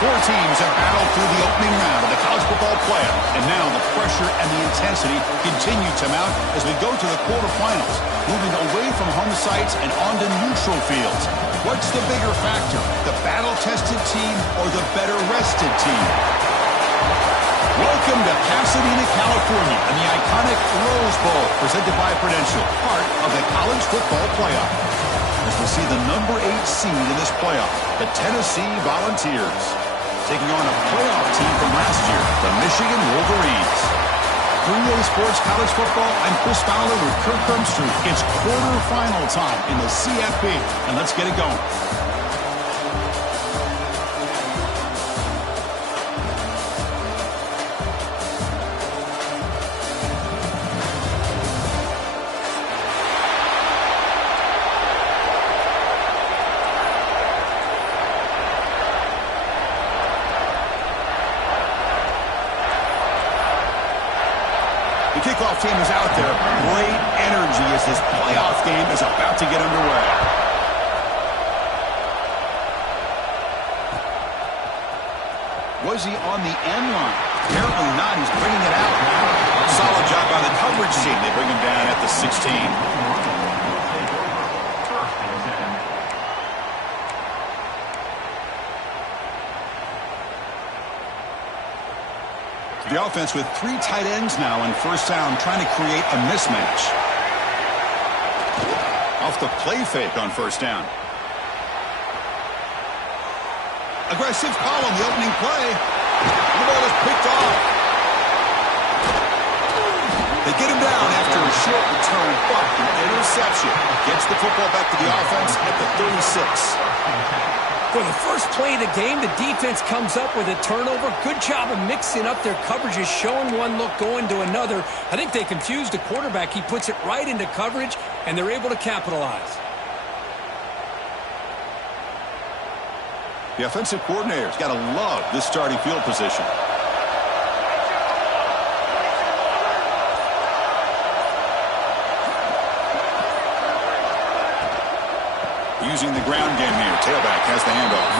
Four teams have battled through the opening round of the college football playoff, and now the pressure and the intensity continue to mount as we go to the quarterfinals, moving away from home sites and onto neutral fields. What's the bigger factor, the battle-tested team or the better-rested team? Welcome to Pasadena, California, and the iconic Rose Bowl, presented by Prudential, part of the college football playoff. As we see the number 8 seed in this playoff, the Tennessee Volunteers, taking on a playoff team from last year, the Michigan Wolverines. 3A Sports College Football, I'm Chris Fowler with Kirk Herbstreit. It's quarterfinal time in the CFB, and let's get it going. The kickoff team is out there. Great energy as this playoff game is about to get underway. Was he on the end line? Apparently not. He's bringing it out. Solid job by the coverage team. They bring him down at the 16. The offense with 3 tight ends now in first down, trying to create a mismatch. Off the play fake on first down. Aggressive call on the opening play. The ball is picked off. They get him down after a short return, but an interception gets the football back to the offense at the 36. For the first play of the game, the defense comes up with a turnover. Good job of mixing up their coverages, showing one look, going to another. I think they confused the quarterback. He puts it right into coverage, and they're able to capitalize. The offensive coordinator's got to love this starting field position. Using the ground game here. Tailback has the handoff.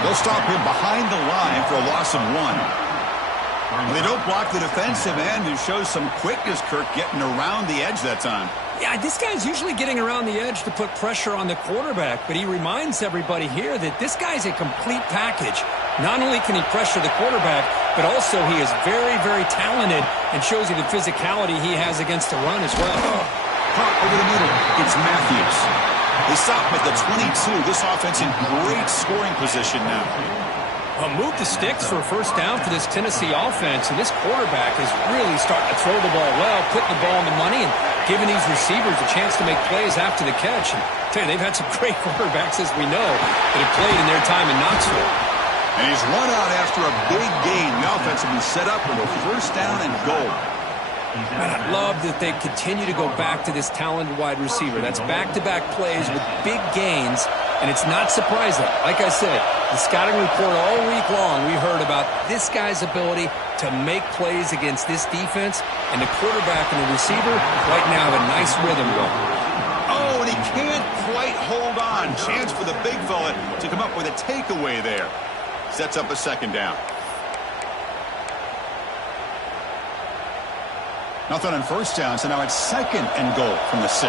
They'll stop him behind the line for a loss of 1. They don't block the defensive end, who shows some quickness, Kirk, getting around the edge that time. Yeah, this guy's usually getting around the edge to put pressure on the quarterback, but he reminds everybody here that this guy's a complete package. Not only can he pressure the quarterback, but also he is very, very talented and shows you the physicality he has against the run as well. Caught over the middle. It's Matthews. They stop him at the 22. This offense in great scoring position now. Move the sticks for a first down for this Tennessee offense, and this quarterback is really starting to throw the ball well, putting the ball on the money and giving these receivers a chance to make plays after the catch. And I tell you, they've had some great quarterbacks, as we know, that have played in their time in Knoxville. And he's run out after a big gain. The offense will be set up with a first down and goal. And I love that they continue to go back to this talented wide receiver. That's back-to-back plays with big gains, and it's not surprising. Like I said, the scouting report all week long, we heard about this guy's ability to make plays against this defense, and the quarterback and the receiver right now have a nice rhythm going. Oh, and he can't quite hold on. Chance for the big fella to come up with a takeaway there. Sets up a second down. Nothing on first down, so now it's second and goal from the 6.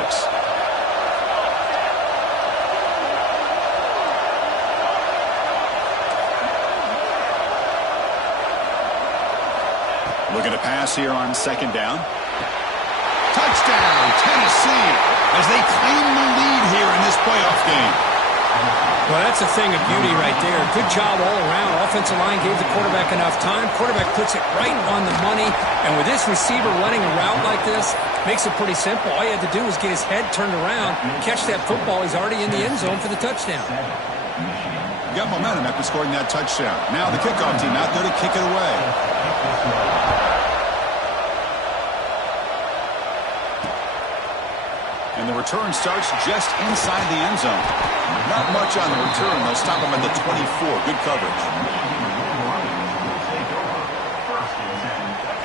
Looking to pass here on second down. Touchdown, Tennessee, as they claim the lead here in this playoff game. Well, that's a thing of beauty right there. Good job all around. Offensive line gave the quarterback enough time. Quarterback puts it right on the money. And with this receiver running a route like this, makes it pretty simple. All you had to do was get his head turned around, catch that football. He's already in the end zone for the touchdown. Got momentum after scoring that touchdown. Now the kickoff team out there to kick it away. And the return starts just inside the end zone. Not much on the return. They'll stop him at the 24. Good coverage.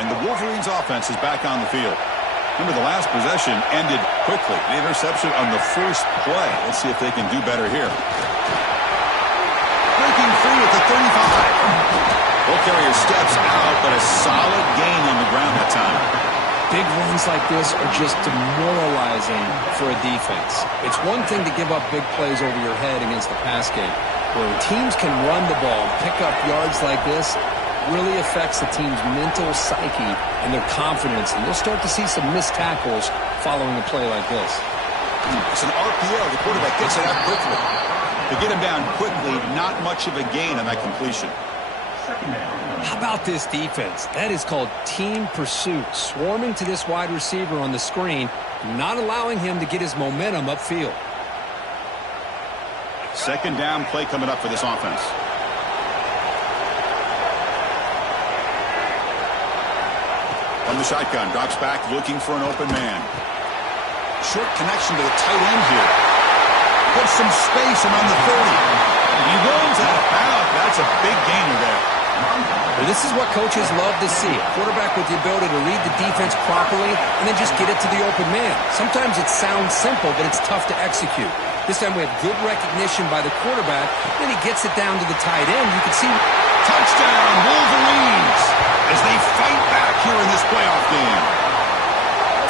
And the Wolverines offense is back on the field. Remember, the last possession ended quickly. The interception on the first play. Let's see if they can do better here. Breaking free at the 35. Ball carrier steps out, but a solid gain on the ground that time. Big runs like this are just demoralizing for a defense. It's one thing to give up big plays over your head against the pass game. Where teams can run the ball and pick up yards like this, really affects the team's mental psyche and their confidence. And you'll start to see some missed tackles following a play like this. It's an RPO. The quarterback gets it out quickly. To get him down quickly, not much of a gain on that completion. How about this defense? That is called team pursuit. Swarming to this wide receiver on the screen, not allowing him to get his momentum upfield. Second down play coming up for this offense. From the shotgun, drops back looking for an open man. Short connection to the tight end here. Puts some space around the 30. He runs out of bounds. That's a big gainer there. Well, this is what coaches love to see. A quarterback with the ability to read the defense properly and then just get it to the open man. Sometimes it sounds simple, but it's tough to execute. This time we have good recognition by the quarterback. Then he gets it down to the tight end. You can see touchdown Wolverines as they fight back here in this playoff game.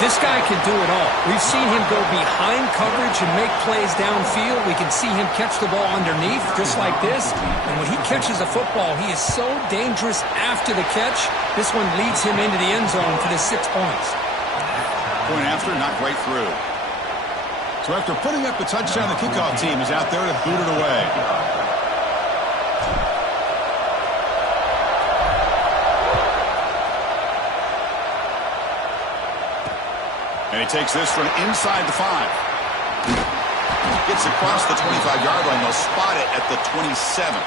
This guy can do it all. We've seen him go behind coverage and make plays downfield. We can see him catch the ball underneath just like this. And when he catches a football, he is so dangerous after the catch. This one leads him into the end zone for the 6 points. Point after, not right through. So after putting up the touchdown, the kickoff team is out there to boot it away. And he takes this from inside the 5. Gets across the 25-yard line. They'll spot it at the 27.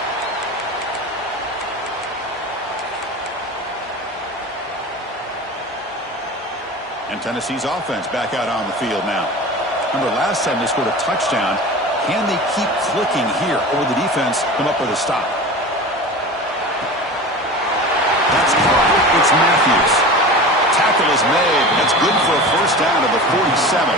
And Tennessee's offense back out on the field now. Remember, last time they scored a touchdown. Can they keep clicking here, or will the defense come up with a stop? That's caught. It's Matthews. Tackle is made. That's good for a first down of the 47.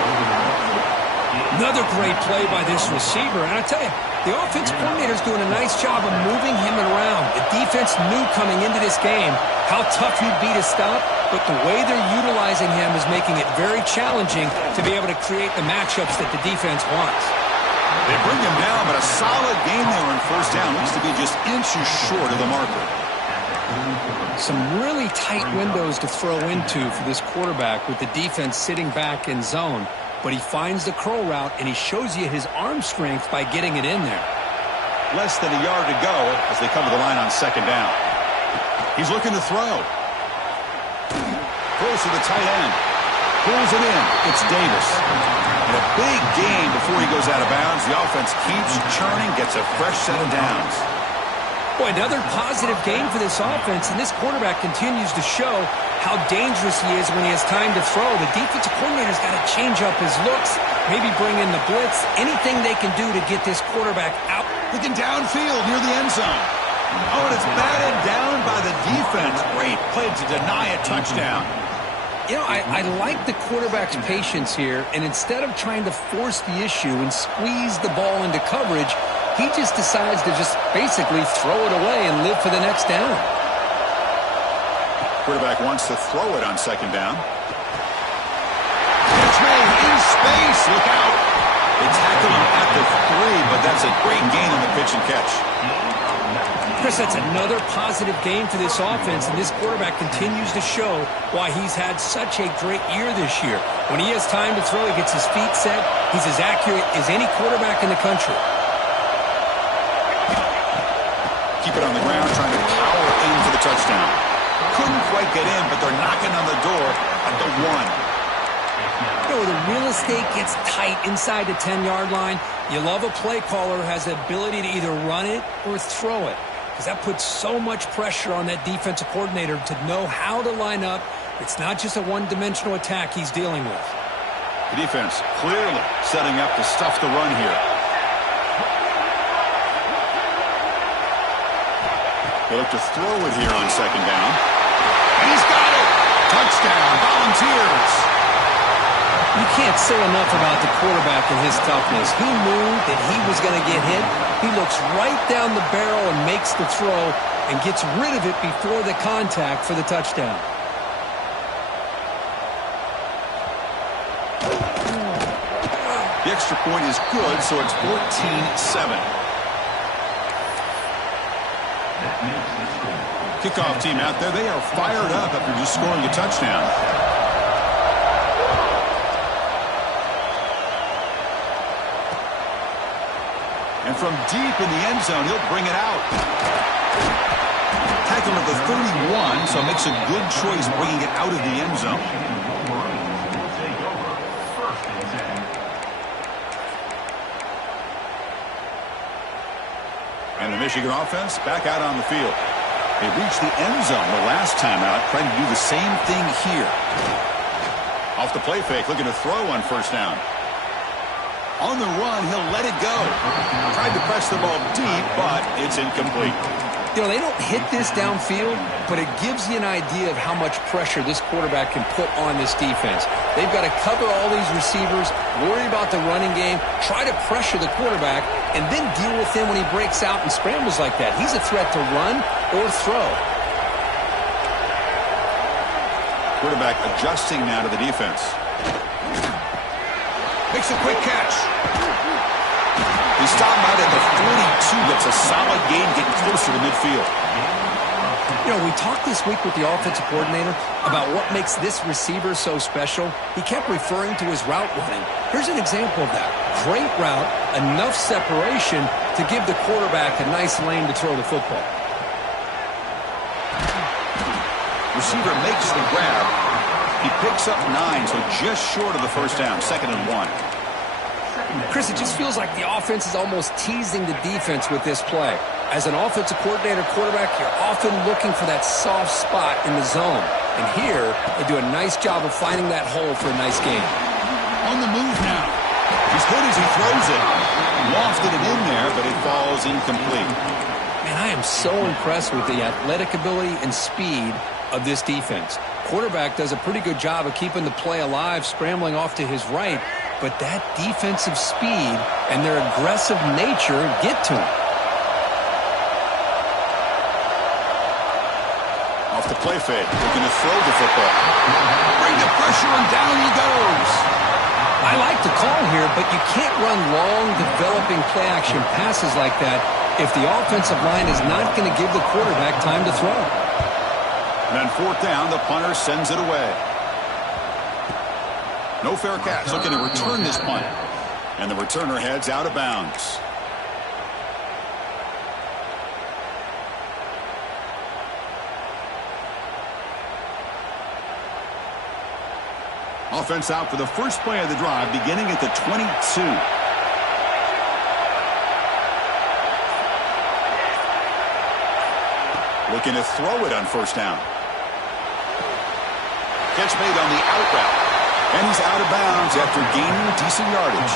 Another great play by this receiver. And I tell you, the offensive coordinator's doing a nice job of moving him around. The defense knew coming into this game how tough he'd be to stop, but the way they're utilizing him is making it very challenging to be able to create the matchups that the defense wants. They bring him down, but a solid gain there on first down. Looks to be just inches short of the marker. Some really tight windows to throw into for this quarterback with the defense sitting back in zone. But he finds the curl route, and he shows you his arm strength by getting it in there. Less than a yard to go as they come to the line on second down. He's looking to throw. Throws to the tight end. Pulls it in. It's Davis. And a big gain before he goes out of bounds. The offense keeps churning, gets a fresh set of downs. Boy, another positive game for this offense, and this quarterback continues to show how dangerous he is when he has time to throw. The defensive coordinator's got to change up his looks, maybe bring in the blitz, anything they can do to get this quarterback out. Looking downfield near the end zone. Oh, and it's batted down by the defense. Great play to deny a touchdown. You know, I like the quarterback's patience here, and instead of trying to force the issue and squeeze the ball into coverage, he just decides to just basically throw it away and live for the next down. Quarterback wants to throw it on second down. Catch made in space. Look out. They tackle him at the 3, but that's a great gain on the pitch and catch. Chris, that's another positive game for this offense, and this quarterback continues to show why he's had such a great year this year. When he has time to throw, he gets his feet set. He's as accurate as any quarterback in the country. Keep it on the ground, trying to power in for the touchdown. Couldn't quite get in, but they're knocking on the door at the 1. You know, the real estate gets tight inside the 10-yard line. You love a play caller who has the ability to either run it or throw it, because that puts so much pressure on that defensive coordinator to know how to line up. It's not just a one-dimensional attack he's dealing with. The defense clearly setting up to stuff the run here. They look to throw it here on second down. And he's got it! Touchdown, Volunteers! You can't say enough about the quarterback and his toughness. He knew that he was going to get hit. He looks right down the barrel and makes the throw and gets rid of it before the contact for the touchdown. The extra point is good, so it's 14-7. Kickoff team out there, they are fired up after just scoring a touchdown. And from deep in the end zone, he'll bring it out. Tackle at the 31, so makes a good choice bringing it out of the end zone. And the Michigan offense back out on the field. They reached the end zone the last time out, trying to do the same thing here. Off the play fake, looking to throw on first down. On the run, he'll let it go. Tried to press the ball deep, but it's incomplete. You know, they don't hit this downfield, but it gives you an idea of how much pressure this quarterback can put on this defense. They've got to cover all these receivers, worry about the running game, try to pressure the quarterback, and then deal with him when he breaks out and scrambles like that. He's a threat to run or throw. Quarterback adjusting now to the defense. Makes a quick catch. He stopped out at the 42. That's a solid gain, getting closer to midfield. You know, we talked this week with the offensive coordinator about what makes this receiver so special. He kept referring to his route running. Here's an example of that. Great route, enough separation to give the quarterback a nice lane to throw the football. Receiver makes the grab. He picks up 9, so just short of the first down, 2nd and 1. Chris, it just feels like the offense is almost teasing the defense with this play. As an offensive coordinator quarterback, you're often looking for that soft spot in the zone. And here, they do a nice job of finding that hole for a nice gain. On the move now. He's good as he throws it. Lofted it in there, but it falls incomplete. Man, I am so impressed with the athletic ability and speed of this defense. Quarterback does a pretty good job of keeping the play alive, scrambling off to his right. But that defensive speed and their aggressive nature get to him. Off the play fake, looking to throw the football. Bring the pressure and down he goes. I like the call here, but you can't run long, developing play-action passes like that if the offensive line is not going to give the quarterback time to throw. And on 4th down, the punter sends it away. No fair catch, looking to return this punt. And the returner heads out of bounds. Offense out for the first play of the drive, beginning at the 22. Looking to throw it on first down. Catch made on the out route. And he's out of bounds after gaining decent yardage.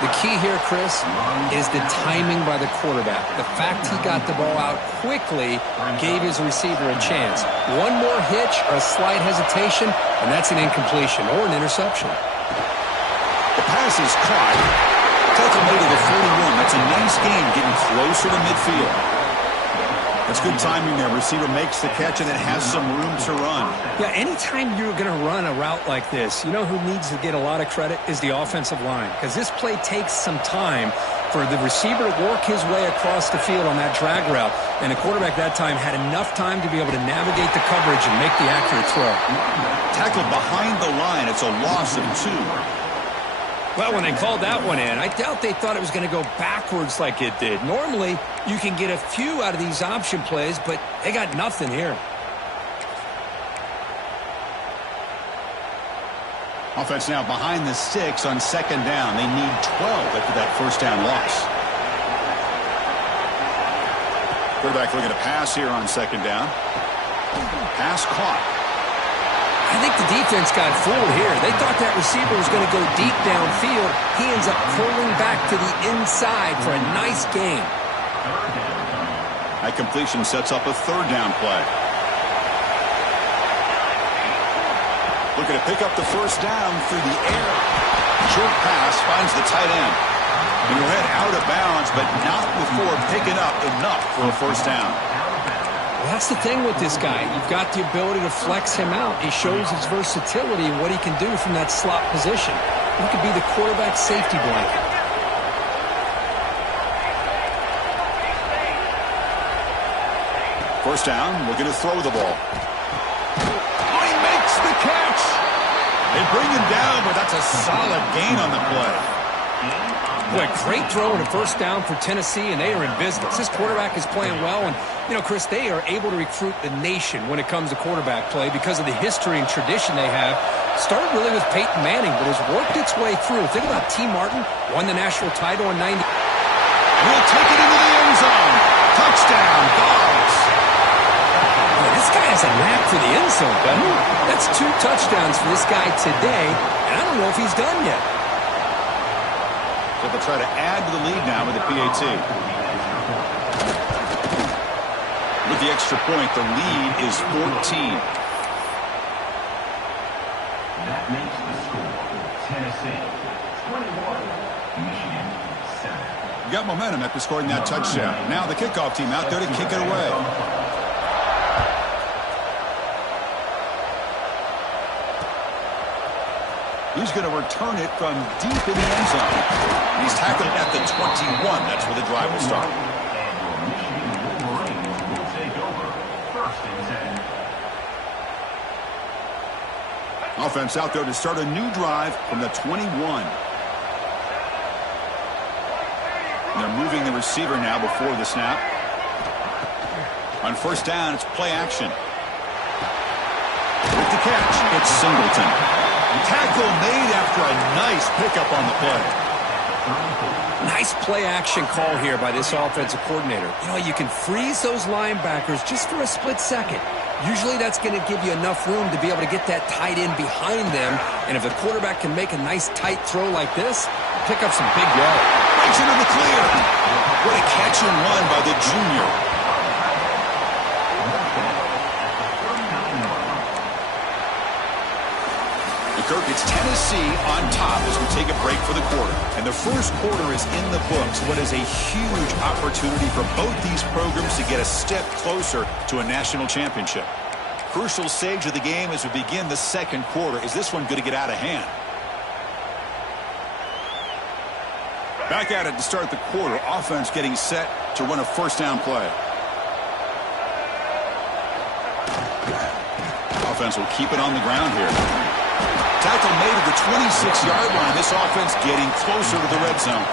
The key here, Chris, is the timing by the quarterback. The fact he got the ball out quickly gave his receiver a chance. One more hitch or a slight hesitation, and that's an incompletion or an interception. The pass is caught. Tackle made to the 41. That's a nice gain, getting closer to midfield. That's good timing there. Receiver makes the catch and it has some room to run. Yeah, anytime you're going to run a route like this, you know who needs to get a lot of credit is the offensive line. Because this play takes some time for the receiver to work his way across the field on that drag route. And the quarterback that time had enough time to be able to navigate the coverage and make the accurate throw. Tackled behind the line. It's a loss of 2. Well, when they called that one in, I doubt they thought it was going to go backwards like it did. Normally, you can get a few out of these option plays, but they got nothing here. Offense now behind the 6 on 2nd down. They need 12 after that first down loss. Quarterback looking to pass here on 2nd down. Pass caught. I think the defense got fooled here. They thought that receiver was going to go deep downfield. He ends up curling back to the inside for a nice gain. That completion sets up a 3rd down play. Looking to pick up the first down through the air. Short pass finds the tight end. And he'll head out of bounds, but not before picking up enough for a first down. Well, that's the thing with this guy. You've got the ability to flex him out. He shows his versatility and what he can do from that slot position. He could be the quarterback safety blanket. First down, looking to throw the ball. Oh, he makes the catch. They bring him down, but that's a solid gain on the play. Boy, great throw and a first down for Tennessee, and they are in business. This quarterback is playing well, and, you know, Chris, they are able to recruit the nation when it comes to quarterback play because of the history and tradition they have. Started really with Peyton Manning, but has worked its way through. Think about T. Martin, won the national title in 90. And he'll take it into the end zone. Touchdown, Dogs. Boy, this guy has a knack for the end zone, doesn't he? That's 2 touchdowns for this guy today, and I don't know if he's done yet. So they'll try to add to the lead now with the PAT. With the extra point, the lead is 14. That makes the score Tennessee 21, Michigan 7. Got momentum after scoring that touchdown. Now the kickoff team out there to kick it away. He's going to return it from deep in the end zone. He's tackled at the 21. That's where the drive will start. And your Michigan Wolverines will take over 1st and 10. Offense out there to start a new drive from the 21. And they're moving the receiver now before the snap. On first down, it's play action. With the catch, it's Singleton. Tackle made after a nice pickup on the play. Nice play action call here by this offensive coordinator. You know, you can freeze those linebackers just for a split second. Usually that's going to give you enough room to be able to get that tight end behind them. And if the quarterback can make a nice tight throw like this, pick up some big yardage. Breaks into the clear. What a catch and run by the junior. Kirk, it's Tennessee on top as we take a break for the quarter. And the first quarter is in the books. What is a huge opportunity for both these programs to get a step closer to a national championship. Crucial stage of the game as we begin the second quarter. Is this one going to get out of hand? Back at it to start the quarter. Offense getting set to run a first down play. Offense will keep it on the ground here. Tackle made at the 26-yard line. This offense getting closer to the red zone.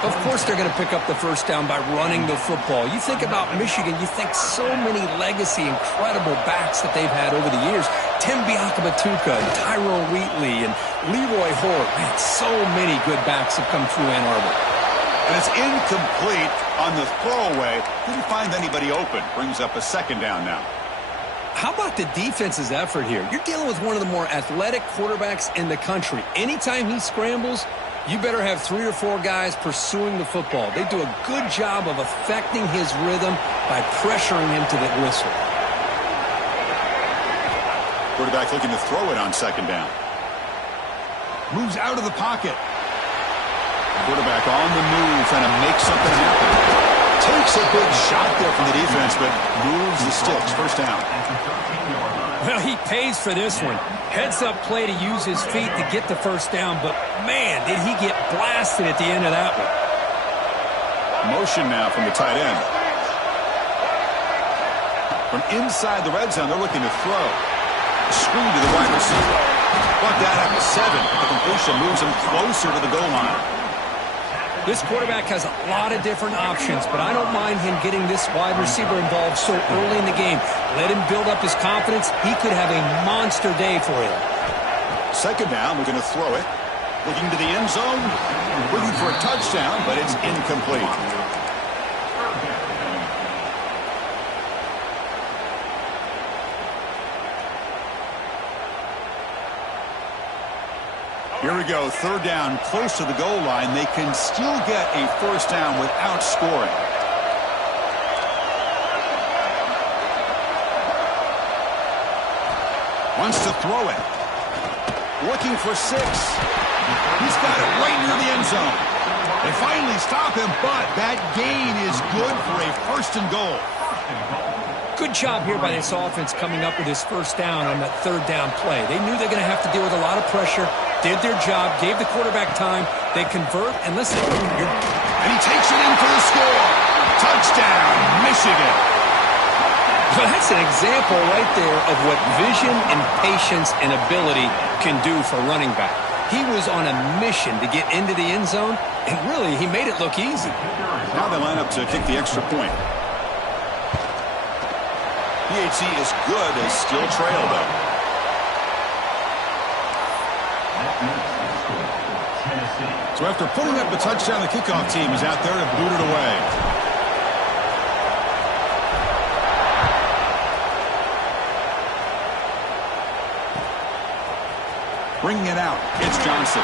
Of course they're going to pick up the first down by running the football. You think about Michigan, you think so many legacy, incredible backs that they've had over the years. Tim Biakabatuka, and Tyrone Wheatley, and Leroy Hort. Man, so many good backs have come through Ann Arbor. And it's incomplete on the throwaway. Didn't find anybody open. Brings up a second down now. How about the defense's effort here? You're dealing with one of the more athletic quarterbacks in the country. Anytime he scrambles, you better have 3 or 4 guys pursuing the football. They do a good job of affecting his rhythm by pressuring him to the whistle. Quarterback looking to throw it on second down. Moves out of the pocket. Quarterback on the move, trying to make something happen. Takes a big shot there from the defense, but moves the sticks. First down. Well, he pays for this one. Heads-up play to use his feet to get the first down, but, man, did he get blasted at the end of that one. Motion now from the tight end. From inside the red zone, they're looking to throw. Screen to the wide receiver. Brought that up to 7. The completion moves him closer to the goal line. This quarterback has a lot of different options, but I don't mind him getting this wide receiver involved so early in the game. Let him build up his confidence. He could have a monster day for him. Second down, we're going to throw it. Looking to the end zone. Looking for a touchdown, but it's incomplete. Here we go, third down, close to the goal line. They can still get a first down without scoring. Wants to throw it. looking for 6. He's got it right near the end zone. They finally stop him, but that gain is good for a 1st and goal. Good job here by this offense coming up with his 1st down on that 3rd down play. They knew they're going to have to deal with a lot of pressure, did their job, gave the quarterback time. They convert, and listen. And he takes it in for the score. Touchdown, Michigan. Well, that's an example right there of what vision and patience and ability can do for running back. He was on a mission to get into the end zone, and really, he made it look easy. Now they line up to kick the extra point. PAT is good as still trail, though. So after putting up a touchdown, the kickoff team is out there to boot it away. Bringing it out, it's Johnson.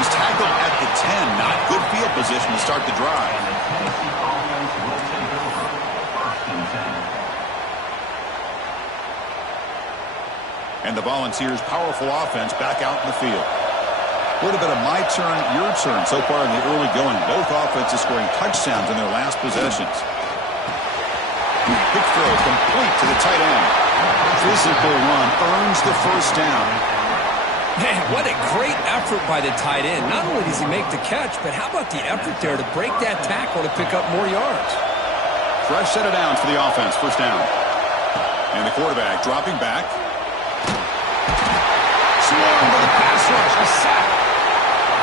He's tackled at the 10. Not good field position to start the drive. And the Volunteers' powerful offense back out in the field. A little bit of my turn, your turn so far in the early going. Both offenses scoring touchdowns in their last possessions. Big throw complete to the tight end. Physical run earns the 1st down. Man, what a great effort by the tight end. Not only does he make the catch, but how about the effort there to break that tackle to pick up more yards? Fresh set of downs for the offense. 1st down. And the quarterback dropping back. Swarmed with a pass rush. A sack.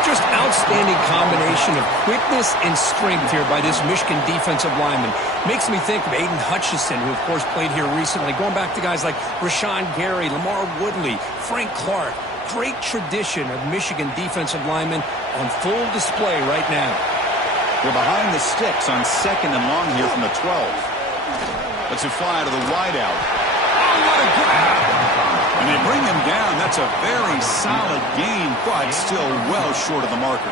Just outstanding combination of quickness and strength here by this Michigan defensive lineman. Makes me think of Aiden Hutchinson, who, of course, played here recently. Going back to guys like Rashawn Gary, Lamar Woodley, Frank Clark. Great tradition of Michigan defensive linemen on full display right now. They're behind the sticks on 2nd and long here from the 12. Let's it fly to the wideout. Oh, what a grab! And they bring him down. That's a very solid gain, but still well short of the marker.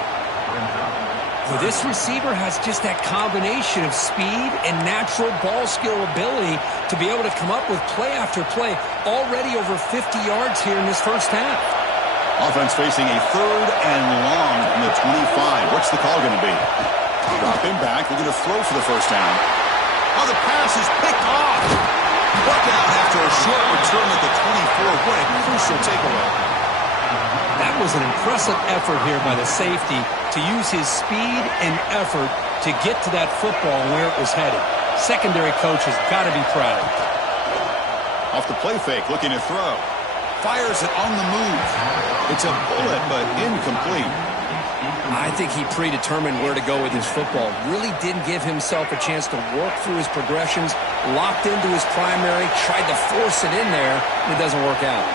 Well, this receiver has just that combination of speed and natural ball skill ability to be able to come up with play after play. Already over 50 yards here in this 1st half. Offense facing a 3rd and long from the 25. What's the call going to be? Drop him back. We're going to throw for the 1st down. Oh, the pass is picked off. Brought down after a short return at the 24. What a crucial takeaway. That was an impressive effort here by the safety to use his speed and effort to get to that football where it was headed. Secondary coach has got to be proud. Off the play fake, looking to throw. Fires it on the move. It's a bullet, but incomplete. I think he predetermined where to go with his football. Really didn't give himself a chance to work through his progressions. Locked into his primary, tried to force it in there, and it doesn't work out.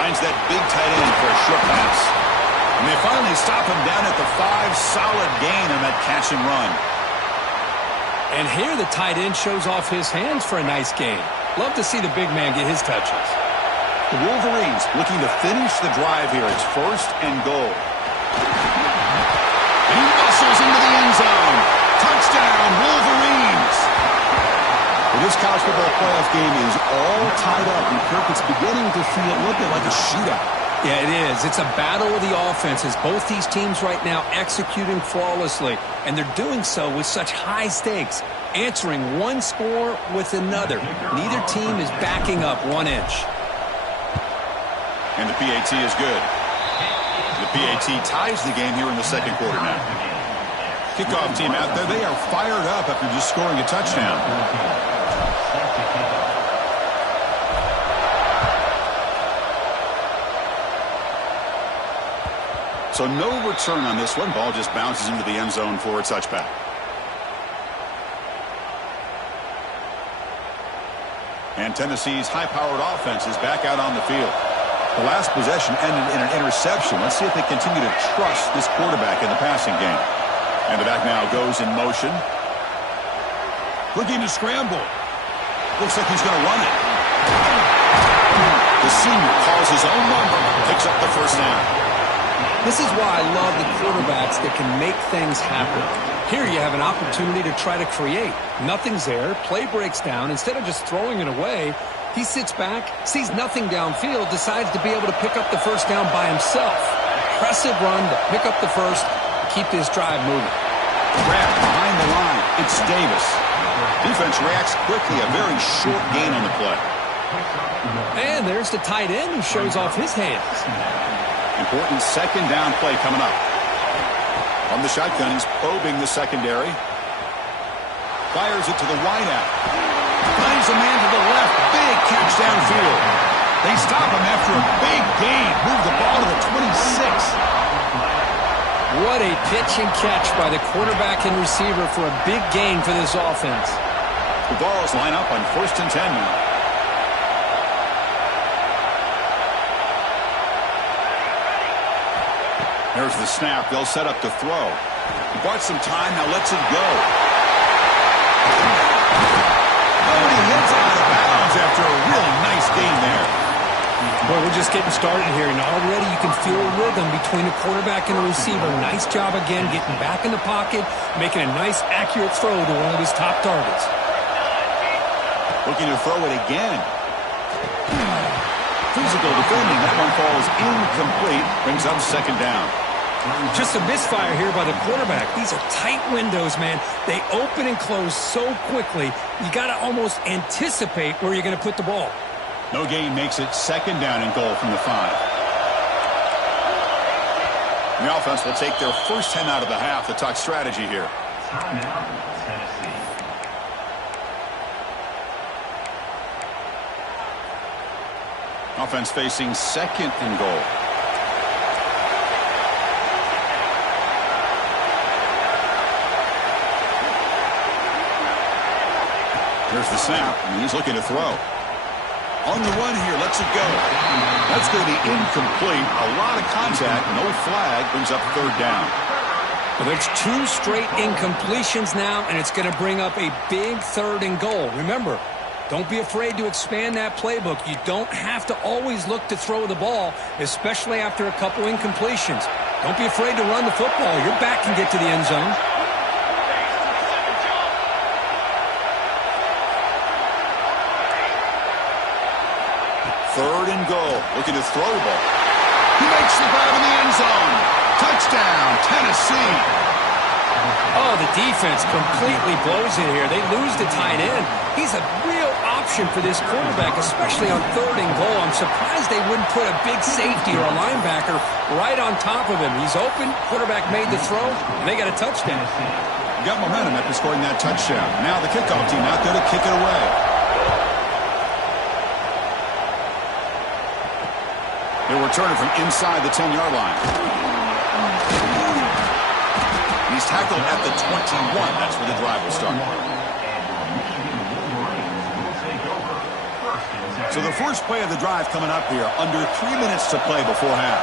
Finds that big tight end for a short pass. And they finally stop him down at the 5. Solid gain on that catch and run. And here the tight end shows off his hands for a nice gain. Love to see the big man get his touches. The Wolverines looking to finish the drive here. It's 1st and goal. And he muscles into the end zone. Touchdown, Wolverines. Well, this college football playoff game is all tied up, and Kirk, it's beginning to feel a little bit like a shootout. Yeah, it is. It's a battle of the offenses. Both these teams right now executing flawlessly, and they're doing so with such high stakes, answering one score with another. Neither team is backing up 1 inch. And the PAT is good. The PAT ties the game here in the 2nd quarter now. Kickoff team out there, they are fired up after just scoring a touchdown. So no return on this one. Ball just bounces into the end zone for a touchback. And Tennessee's high-powered offense is back out on the field. The last possession ended in an interception. Let's see if they continue to trust this quarterback in the passing game. And the back now goes in motion. Looking to scramble. Looks like he's going to run it. The senior calls his own number. Picks up the 1st down. This is why I love the quarterbacks that can make things happen. Here you have an opportunity to try to create. Nothing's there. Play breaks down. Instead of just throwing it away, He sits back, sees nothing downfield, decides to be able to pick up the first down by himself. Impressive run to pick up the first, keep this drive moving. Grab behind the line. It's Davis. Defense reacts quickly. A very short gain on the play. And there's the tight end who shows off his hands. Important second down play coming up. From the shotgun, he's probing the secondary. Fires it to the wideout. Finds a man to the left. Big catch downfield. They stop him after a big gain. Move the ball to the 26. What a pitch and catch by the quarterback and receiver for a big gain for this offense. The balls line up on 1st and 10 now. There's the snap. They'll set up to throw. He bought some time. Now lets it go. Oh, and he hits out of bounds after a really nice gain there. Boy, we're just getting started here, and already you can feel a rhythm between the quarterback and the receiver. Nice job again getting back in the pocket, making a nice, accurate throw to one of his top targets. Looking to throw it again. Physical defending. That one falls incomplete. Brings up second down. Just a misfire here by the quarterback. These are tight windows, man. They open and close so quickly. You got to almost anticipate where you're going to put the ball. No gain makes it second down and goal from the 5. The offense will take their first 10 out of the half to talk strategy here. Timeout, Tennessee. Offense facing second and goal. Here's the snap, and he's looking to throw. On the run here, lets it go. That's going to be incomplete. A lot of contact, no flag, brings up third down. Well, there's 2 straight incompletions now, and it's going to bring up a big third and goal. Remember, don't be afraid to expand that playbook. You don't have to always look to throw the ball, especially after a couple incompletions. Don't be afraid to run the football. Your back can get to the end zone. Third and goal. Looking to throw the ball. He makes the grab in the end zone. Touchdown, Tennessee. Oh, the defense completely blows it here. They lose the tight end. He's a real option for this quarterback, especially on third and goal. I'm surprised they wouldn't put a big safety or a linebacker right on top of him. He's open. Quarterback made the throw, and they got a touchdown. Got momentum after scoring that touchdown. Now the kickoff team out there to kick it away. They return it from inside the 10-yard line. He's tackled at the 21. That's where the drive will start. So the first play of the drive coming up here. Under 3 minutes to play before half.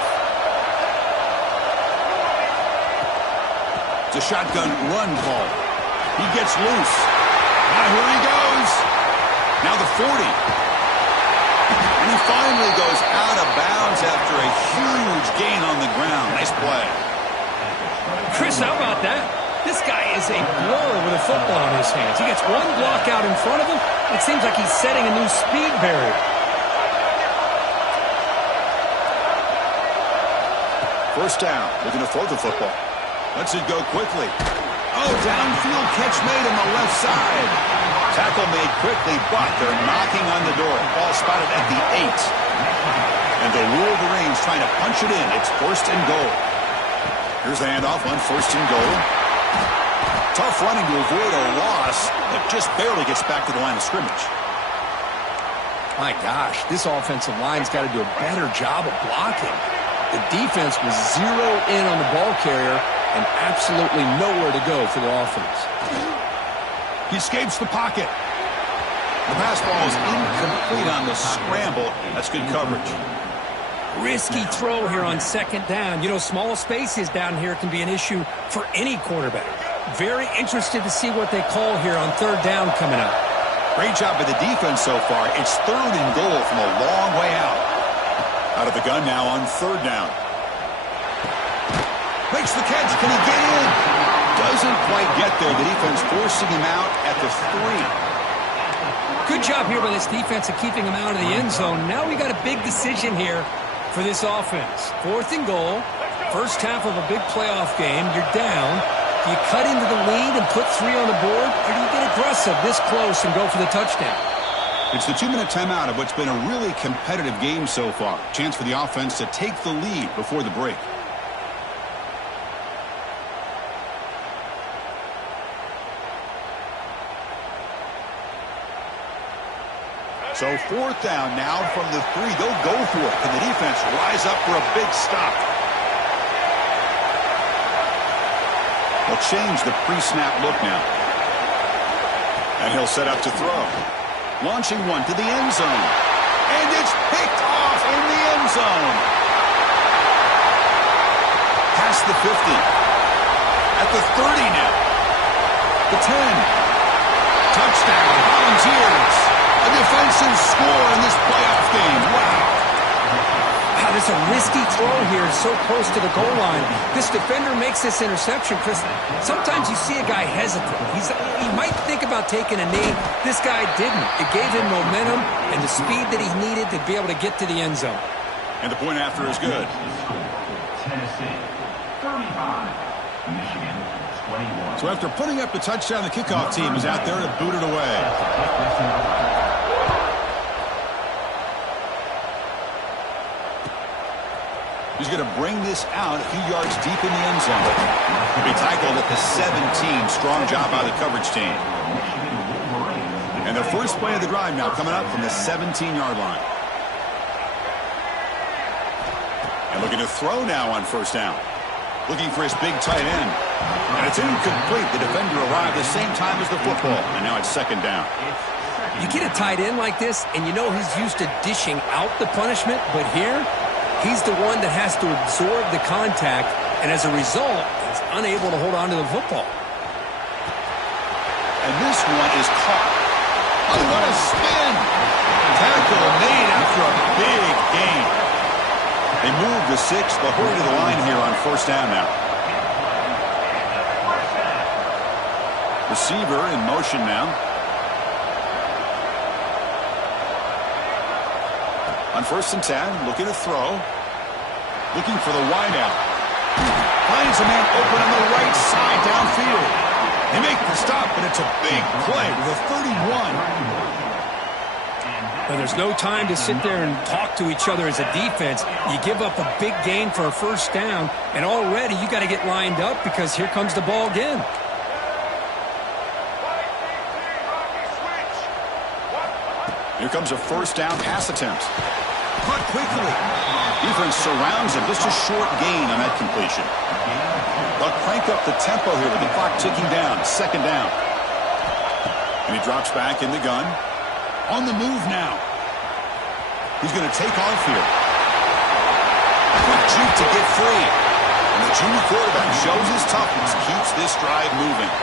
It's a shotgun run call. He gets loose. Now here he goes. Now the 40. And he finally goes out of bounds after a huge gain on the ground. Nice play. Chris, how about that? This guy is a blower with a football in his hands. He gets one block out in front of him. It seems like he's setting a new speed barrier. First down. Looking to throw the football. Lets it go quickly. Oh, downfield catch made on the left side. Tackle made quickly, but they're knocking on the door. Ball spotted at the 8. And the Wolverines trying to punch it in. It's first and goal. Here's the handoff on first and goal. Tough running to avoid a loss, but just barely gets back to the line of scrimmage. My gosh, this offensive line's got to do a better job of blocking. The defense was zeroed in on the ball carrier and absolutely nowhere to go for the offense. He escapes the pocket. The pass ball is incomplete on the scramble. That's good coverage. Risky throw here on second down. You know, small spaces down here can be an issue for any quarterback. Very interested to see what they call here on third down coming up. Great job by the defense so far. It's third and goal from a long way out. Out of the gun now on third down. Makes the catch. Can he get in? Doesn't quite get there. The defense forcing him out at the 3. Good job here by this defense of keeping him out of the end zone. Now we got a big decision here for this offense. 4th and goal. First half of a big playoff game. You're down. Do you cut into the lead and put 3 on the board? Or do you get aggressive this close and go for the touchdown? It's the 2-minute timeout of what's been a really competitive game so far. Chance for the offense to take the lead before the break. So 4th down now from the 3. They'll go for it. Can the defense rise up for a big stop? They'll change the pre-snap look now. And he'll set up to throw. Launching one to the end zone. And it's picked off in the end zone. Past the 50. At the 30 now. The 10. Touchdown, Volunteers. A defensive score in this playoff game. Wow. Wow, there's a risky throw here so close to the goal line. This defender makes this interception, Chris. Sometimes you see a guy hesitate. He might think about taking a knee. This guy didn't. It gave him momentum and the speed that he needed to be able to get to the end zone. And the point after is good. Tennessee 35, Michigan 21. So after putting up the touchdown, the kickoff team is out there to boot it away. He's going to bring this out a few yards deep in the end zone. He'll be tackled at the 17. Strong job by the coverage team. And the first play of the drive now coming up from the 17-yard line. And looking to throw now on 1st down. Looking for his big tight end. And it's incomplete. The defender arrived the same time as the football. And now it's 2nd down. You get a tight end like this, and you know he's used to dishing out the punishment, but here, he's the one that has to absorb the contact, and as a result, he's unable to hold on to the football. And this one is caught. Oh, what a spin! Tackle made after a big gain. They move the 6, but hurry to the line here on 1st down now. Receiver in motion now. On 1st and 10, looking to throw. Looking for the wideout. Finds a man open on the right side downfield. They make the stop, but it's a big play with a 31. But there's no time to sit there and talk to each other as a defense. You give up a big gain for a 1st down, and already you got to get lined up because here comes the ball again. Here comes a 1st down pass attempt. Caught quickly. Defense surrounds him. Just a short gain on that completion. They'll crank up the tempo here with the clock ticking down. 2nd down. And he drops back in the gun. On the move now. He's going to take off here. Quick juke to get free. And the junior quarterback shows his toughness. Keeps this drive moving.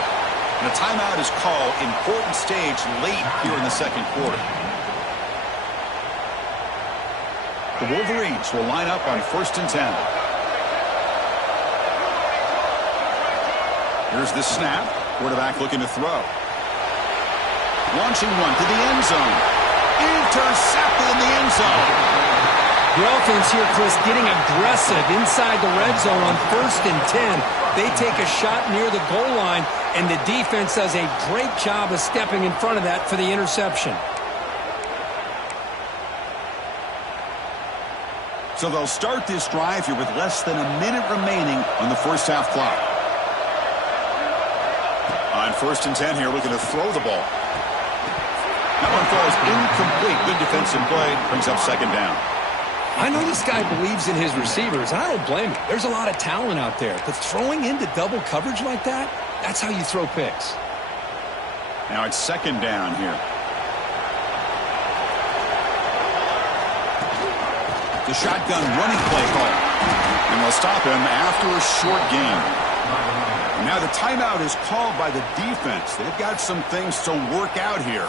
And a timeout is called. Important stage late here in the 2nd quarter. The Wolverines will line up on 1st and 10. Here's the snap. Quarterback looking to throw. Launching one to the end zone. Intercepted in the end zone. The offense here, Chris, getting aggressive inside the red zone on 1st and 10. They take a shot near the goal line, and the defense does a great job of stepping in front of that for the interception. So they'll start this drive here with less than a minute remaining on the 1st half clock. On 1st and 10 here, looking to throw the ball. That one falls incomplete. Good defensive play. Brings up 2nd down. I know this guy believes in his receivers, and I don't blame him. There's a lot of talent out there, but throwing into double coverage like that, that's how you throw picks. Now it's 2nd down here. The shotgun running play call. And they'll stop him after a short gain. And now the timeout is called by the defense. They've got some things to work out here.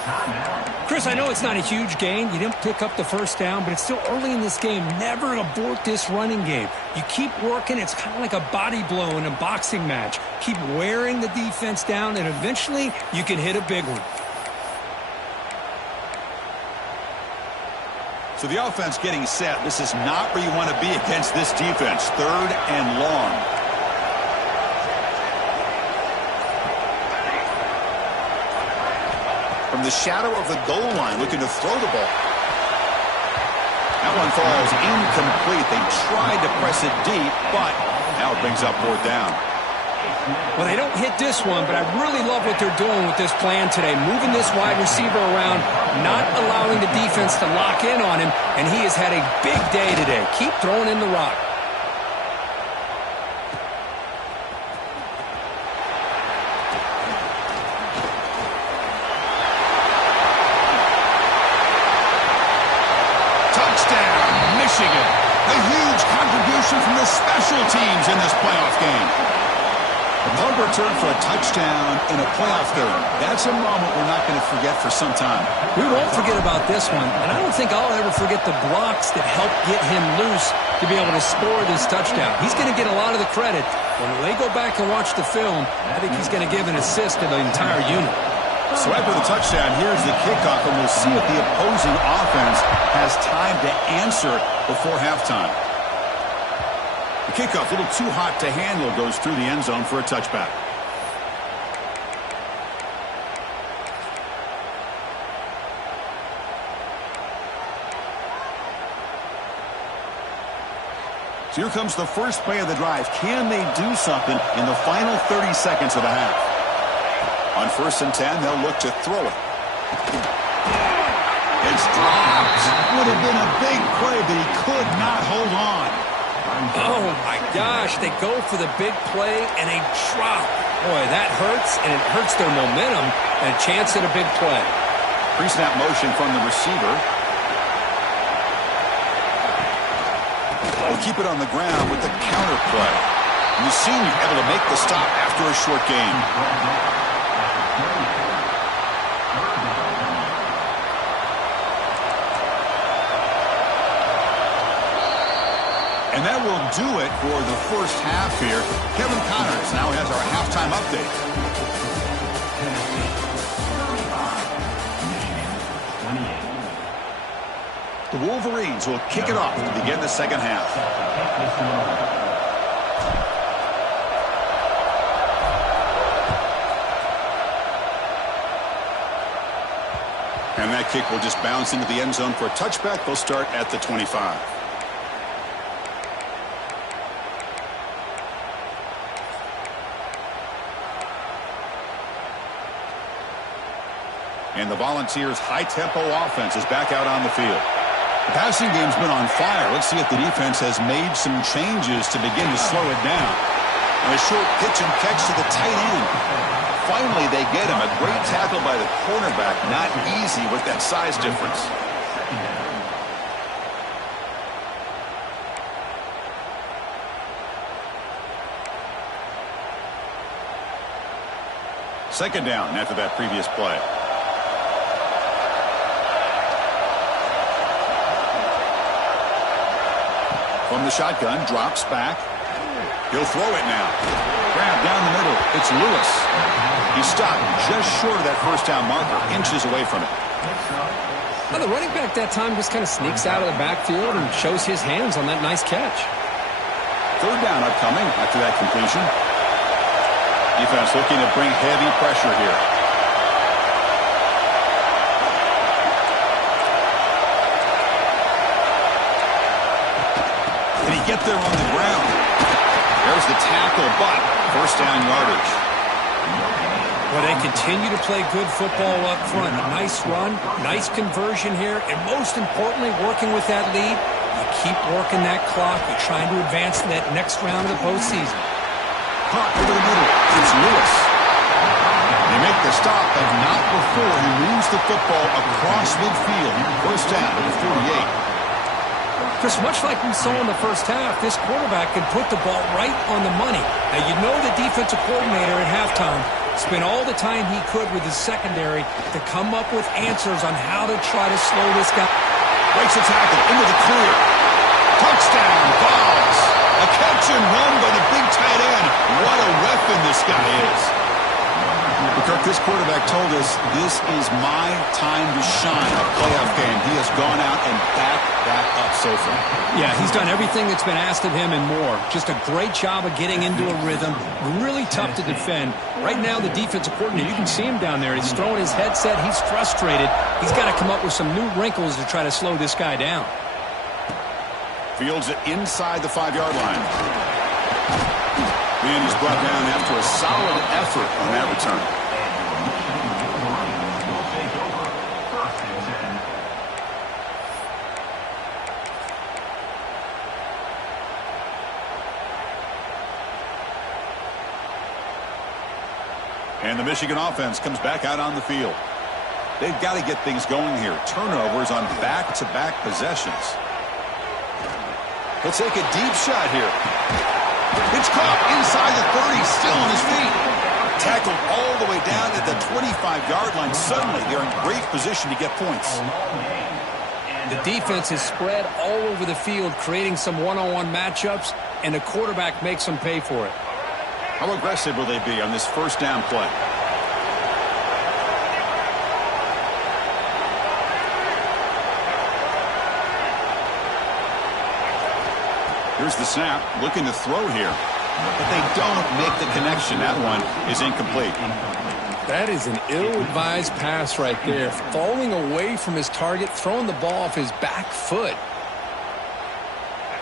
Chris, I know it's not a huge gain. You didn't pick up the 1st down, but it's still early in this game. Never abort this running game. You keep working. It's kind of like a body blow in a boxing match. Keep wearing the defense down, and eventually you can hit a big one. So the offense getting set. This is not where you want to be against this defense. 3rd and long. From the shadow of the goal line, looking to throw the ball. That one falls incomplete. They tried to press it deep, but now it brings up 4th down. Well, they don't hit this one, but I really love what they're doing with this plan today. Moving this wide receiver around, not allowing the defense to lock in on him, and he has had a big day today. Keep throwing in the rock. Touchdown, Michigan. A huge contribution from the special teams in this playoff game. A punt return for a touchdown in a playoff game. That's a moment we're not going to forget for some time. We won't forget about this one, and I don't think I'll ever forget the blocks that helped get him loose to be able to score this touchdown. He's going to get a lot of the credit. When they go back and watch the film, I think he's going to give an assist to the entire unit. So after the touchdown, here's the kickoff, and we'll see if the opposing offense has time to answer before halftime. The kickoff, a little too hot to handle, goes through the end zone for a touchback. So here comes the first play of the drive. Can they do something in the final 30 seconds of the half? On 1st and 10, they'll look to throw it. It's dropped. Would have been a big play, but he could not hold on. Oh, my gosh. They go for the big play, and they drop. Boy, that hurts, and it hurts their momentum and a chance at a big play. Pre-snap motion from the receiver. They'll keep it on the ground with the counter play. And the senior able to make the stop after a short gain. And that will do it for the first half here. Kevin Connors now has our halftime update. The Wolverines will kick it off to begin the second half. And that kick will just bounce into the end zone for a touchback. They'll start at the 25. And the Volunteers' high-tempo offense is back out on the field. The passing game's been on fire. Let's see if the defense has made some changes to begin to slow it down. And a short pitch and catch to the tight end. Finally, they get him. A great tackle by the cornerback. Not easy with that size difference. Second down after that previous play. From the shotgun, drops back. He'll throw it now. Grab down the middle. It's Lewis. He stopped just short of that first down marker, inches away from it. Well, the running back that time just kind of sneaks out of the backfield and shows his hands on that nice catch. Third down upcoming after that completion. Defense looking to bring heavy pressure here. Can he get there on the ground? There's the tackle, but first down yardage. Well, they continue to play good football up front. A nice run, nice conversion here, and most importantly, working with that lead, you keep working that clock. You're trying to advance to that next round of the postseason. Caught over the middle. It's Lewis. They make the stop, but not before he moves the football across midfield. First down at the 48. Chris, much like we saw in the first half, this quarterback can put the ball right on the money. Now, you know the defensive coordinator at halftime spent all the time he could with his secondary to come up with answers on how to try to slow this guy. Breaks a tackle into the clear. Touchdown, Vols. A catch and run by the big tight end. What a weapon this guy is. Kirk, this quarterback told us this is my time to shine, a playoff game. He has gone out and backed that up so far. Yeah, he's done everything that's been asked of him and more. Just a great job of getting into a rhythm. Really tough to defend. Right now, the defensive coordinator, you can see him down there. He's throwing his headset. He's frustrated. He's got to come up with some new wrinkles to try to slow this guy down. Fields it inside the 5-yard line. And he's brought down after a solid effort on that return. And the Michigan offense comes back out on the field. They've got to get things going here. Turnovers on back-to-back possessions. He'll take a deep shot here. It's caught inside the 30, still on his feet. Tackled all the way down at the 25-yard line. Suddenly, they're in great position to get points. The defense is spread all over the field, creating some one-on-one matchups, and the quarterback makes them pay for it. How aggressive will they be on this first down play? Here's the snap, looking to throw here. But they don't make the connection. That one is incomplete. That is an ill-advised pass right there. Falling away from his target, throwing the ball off his back foot.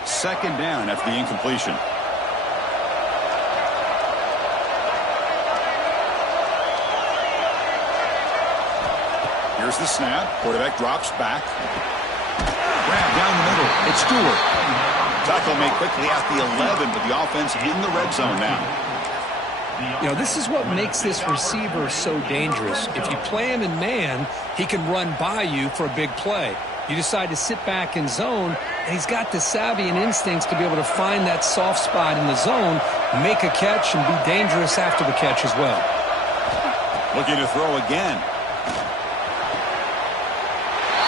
Second down after the incompletion. Here's the snap. Quarterback drops back. Grab down the middle. It's Stewart. Tackle made quickly at the 11, but the offense in the red zone now. You know, this is what makes this receiver so dangerous. If you play him in man, he can run by you for a big play. You decide to sit back in zone, and he's got the savvy and instincts to be able to find that soft spot in the zone, make a catch, and be dangerous after the catch as well. Looking to throw again.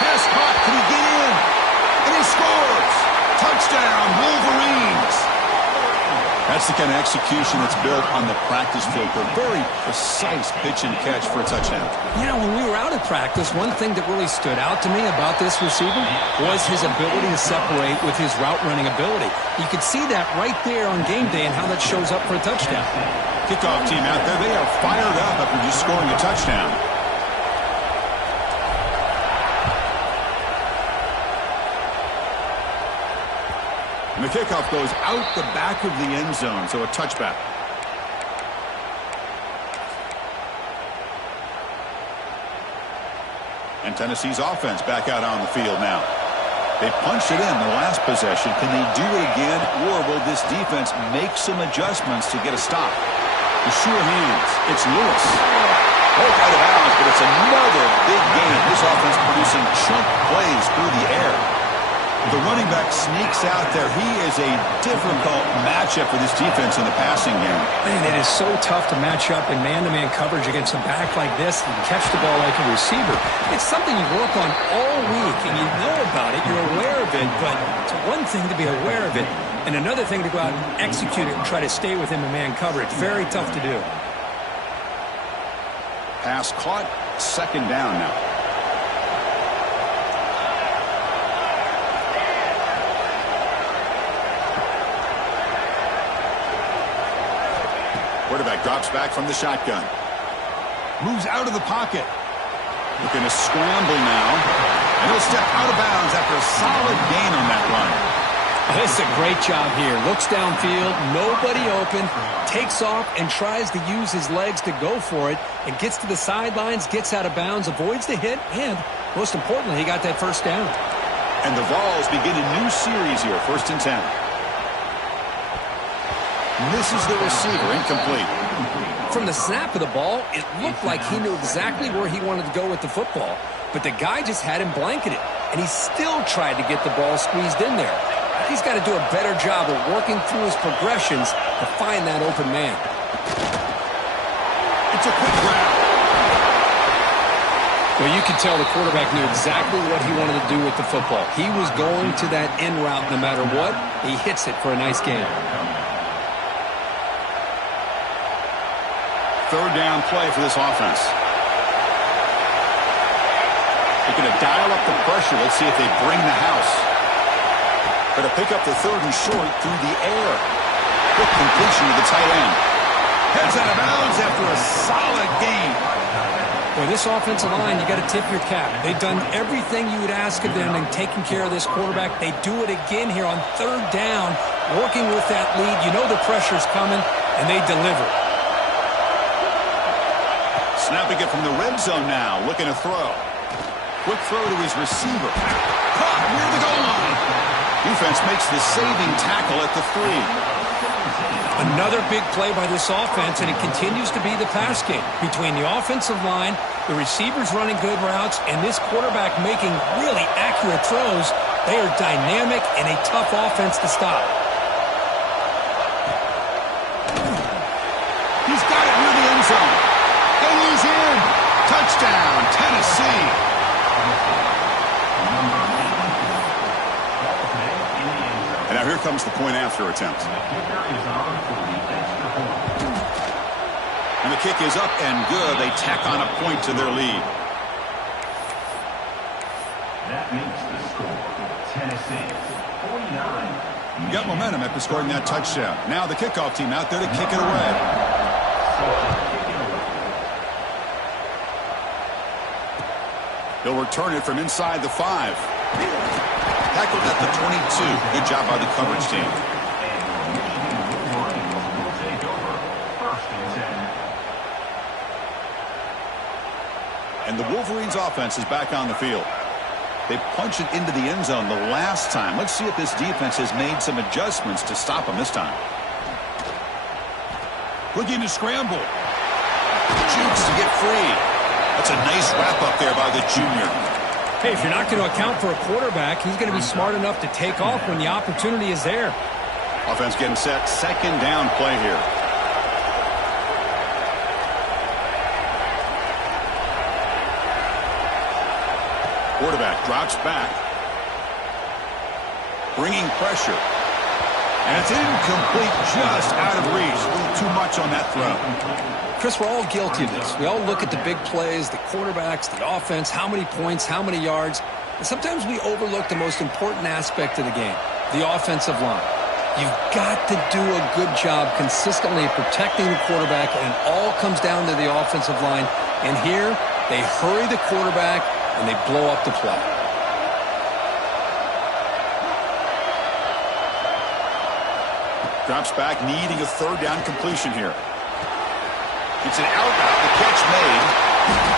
Pass caught. Can he get in? And he scores! Touchdown, Wolverines! That's the kind of execution that's built on the practice field. A very precise pitch and catch for a touchdown. You know, when we were out at practice, one thing that really stood out to me about this receiver was his ability to separate with his route running ability. You could see that right there on game day and how that shows up for a touchdown. Kickoff team out there, they are fired up after just scoring a touchdown. And the kickoff goes out the back of the end zone, so a touchback. And Tennessee's offense back out on the field now. They punched it in the last possession. Can they do it again, or will this defense make some adjustments to get a stop? The sure hands. It's Lewis. Both out of bounds, but it's another big game. This offense producing chunk plays through the air. The running back sneaks out there. He is a difficult matchup for this defense in the passing game. Man, it is so tough to match up in man-to-man coverage against a back like this and catch the ball like a receiver. It's something you work on all week, and you know about it. You're aware of it, but it's one thing to be aware of it, and another thing to go out and execute it and try to stay with him in man coverage. Very tough to do. Pass caught. Second down now. Quarterback drops back from the shotgun. Moves out of the pocket. Looking to scramble now. And he'll step out of bounds after a solid gain on that run. This is a great job here. Looks downfield, nobody open, takes off and tries to use his legs to go for it, and gets to the sidelines, gets out of bounds, avoids the hit, and most importantly, he got that first down. And the Vols begin a new series here, 1st and 10. Misses the receiver, incomplete. From the snap of the ball, it looked like he knew exactly where he wanted to go with the football, but the guy just had him blanketed, and he still tried to get the ball squeezed in there. He's got to do a better job of working through his progressions to find that open man. It's a quick grab. Well, you could tell the quarterback knew exactly what he wanted to do with the football. He was going to that end route no matter what. He hits it for a nice gain. Third down play for this offense. They're going to dial up the pressure. Let's see if they bring the house. Going to pick up the third and short through the air. Quick completion to the tight end. Heads out of bounds after a solid gain. Boy, this offensive line, you got to tip your cap. They've done everything you would ask of them in taking care of this quarterback. They do it again here on third down, working with that lead. You know the pressure's coming, and they deliver. Snapping it from the red zone now, looking to throw. Quick throw to his receiver. Caught near the goal line. Defense makes the saving tackle at the 3. Another big play by this offense, and it continues to be the pass game between the offensive line, the receivers running good routes, and this quarterback making really accurate throws. They are dynamic and a tough offense to stop. He's got it near the end zone. And he's in. Touchdown, Tennessee. And now here comes the point after attempt. And the kick is up and good. They tack on a point to their lead. That makes the score Tennessee 49. Got momentum after scoring that touchdown. Now the kickoff team out there to kick it away. He'll return it from inside the 5. Tackled at the 22. Good job by the coverage team. And the Wolverines offense is back on the field. They punched it into the end zone the last time. Let's see if this defense has made some adjustments to stop them this time. Looking to scramble. Jukes to get free. That's a nice wrap up there by the junior. Hey, if you're not going to account for a quarterback, he's going to be smart enough to take off when the opportunity is there. Offense getting set. Second down play here. Quarterback drops back. Bringing pressure. And it's incomplete, just out of reach. A little too much on that throw. Chris, we're all guilty of this. We all look at the big plays, the quarterbacks, the offense, how many points, how many yards. And sometimes we overlook the most important aspect of the game, the offensive line. You've got to do a good job consistently protecting the quarterback, and it all comes down to the offensive line. And here, they hurry the quarterback, and they blow up the play. Drops back, needing a third down completion here. It's an out route. The catch made.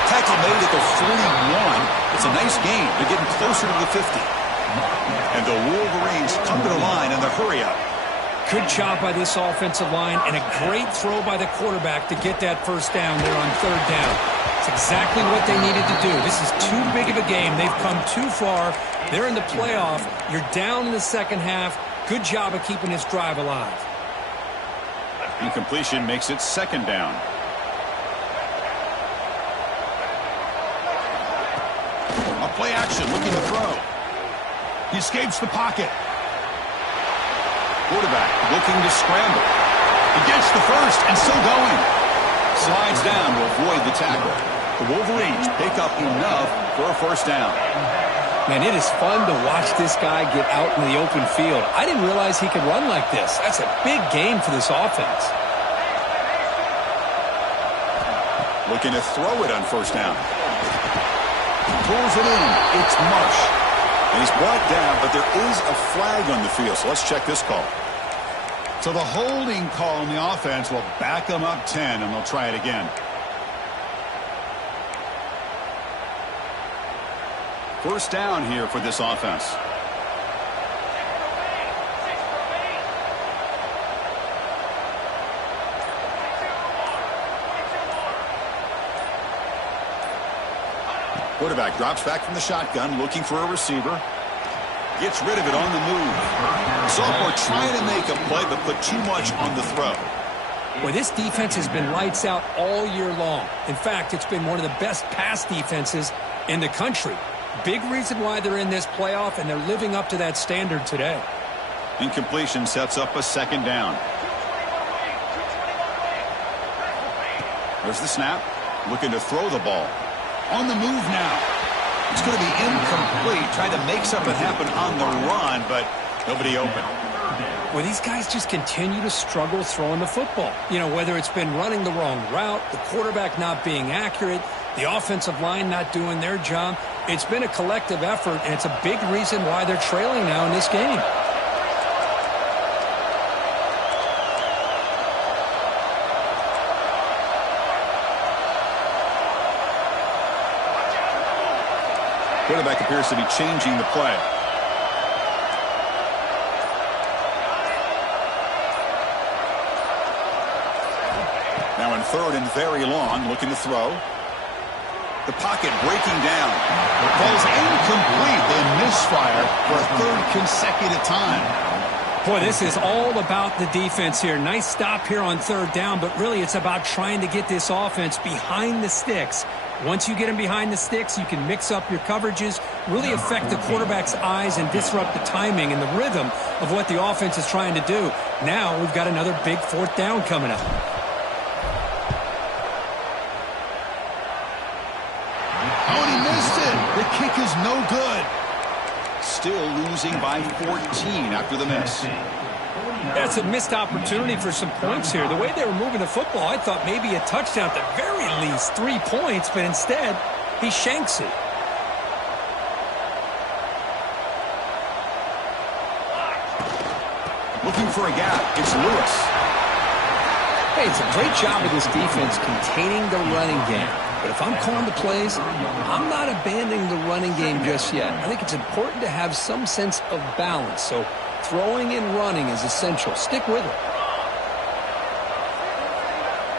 Tackle made at the 41. It's a nice gain. They're getting closer to the 50. And the Wolverines come to the line in the hurry up. Good job by this offensive line, and a great throw by the quarterback to get that first down there on third down. It's exactly what they needed to do. This is too big of a game. They've come too far. They're in the playoff. You're down in the second half. Good job of keeping this drive alive. Incompletion makes it second down. A play action, looking to throw. He escapes the pocket. Quarterback looking to scramble. He gets the first and still going. Slides down to avoid the tackle. The Wolverines pick up enough for a first down. Man, it is fun to watch this guy get out in the open field. I didn't realize he could run like this. That's a big game for this offense. Looking to throw it on first down. Pulls it in. It's Marsh. And he's brought down, but there is a flag on the field, so let's check this call. So the holding call on the offense will back them up 10, and they'll try it again. First down here for this offense. Quarterback drops back from the shotgun, looking for a receiver. Gets rid of it on the move. Sophomore trying to make a play, but put too much on the throw. Boy, this defense has been lights out all year long. In fact, it's been one of the best pass defenses in the country. Big reason why they're in this playoff, and they're living up to that standard today. Incompletion sets up a second down. There's the snap. Looking to throw the ball. On the move now. It's going to be incomplete. Tried to make something happen on the run, but nobody open. Well, these guys just continue to struggle throwing the football. You know, whether it's been running the wrong route, the quarterback not being accurate, the offensive line not doing their job. It's been a collective effort, and it's a big reason why they're trailing now in this game. Quarterback appears to be changing the play. Now in third and very long, looking to throw. The pocket breaking down. The ball's incomplete. They misfire for a third consecutive time. Boy, this is all about the defense here. Nice stop here on third down, but really it's about trying to get this offense behind the sticks. Once you get them behind the sticks, you can mix up your coverages, really affect the quarterback's eyes and disrupt the timing and the rhythm of what the offense is trying to do. Now we've got another big fourth down coming up. Oh, and he missed it. The kick is no good. Still losing by 14 after the miss. That's a missed opportunity for some points here. The way they were moving the football, I thought maybe a touchdown, at the very least 3 points, but instead, he shanks it. Looking for a gap. It's Lewis. Hey, it's a great job of this defense containing the running game. But if I'm calling the plays, I'm not abandoning the running game just yet. I think it's important to have some sense of balance. So throwing and running is essential. Stick with it.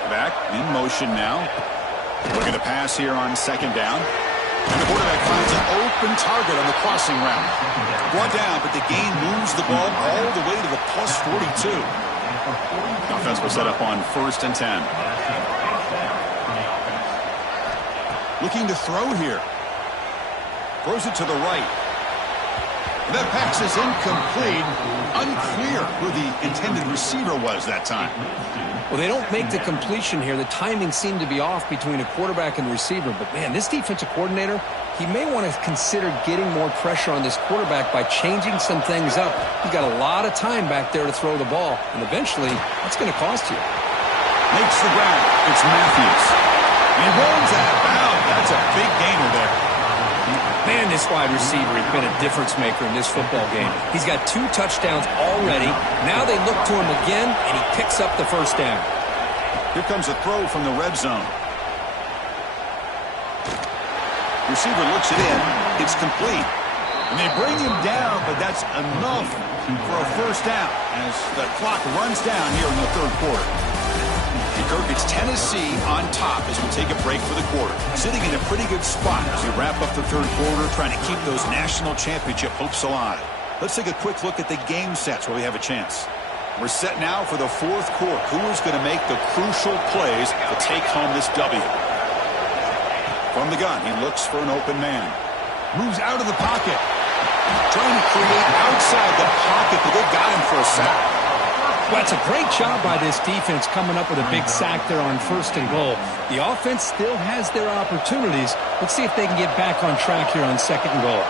Back in motion now. Looking to pass here on second down. And the quarterback finds an open target on the crossing route. Brought down, but the gain moves the ball all the way to the plus 42. Offense will set up on 1st and 10. Looking to throw here. Throws it to the right. That pass is incomplete. Unclear who the intended receiver was that time. Well, they don't make the completion here. The timing seemed to be off between a quarterback and receiver. But, man, this defensive coordinator, he may want to consider getting more pressure on this quarterback by changing some things up. He's got a lot of time back there to throw the ball. And eventually, that's going to cost you. Makes the grab. It's Matthews. He runs out of bounds. That's a big gainer there. Man, this wide receiver has been a difference maker in this football game. He's got 2 touchdowns already. Now they look to him again, and he picks up the first down. Here comes a throw from the red zone. Receiver looks it in. It's complete. And they bring him down, but that's enough for a first down as the clock runs down here in the third quarter. Kirk, it's Tennessee on top as we take a break for the quarter. Sitting in a pretty good spot as we wrap up the third quarter, trying to keep those national championship hopes alive. Let's take a quick look at the game sets where we have a chance. We're set now for the fourth quarter. Who is going to make the crucial plays to take home this W? From the gun, he looks for an open man. Moves out of the pocket. Trying to create outside the pocket, but they got him for a sack. Well, it's a great job by this defense coming up with a big sack there on 1st and goal. The offense still has their opportunities. Let's see if they can get back on track here on 2nd and goal.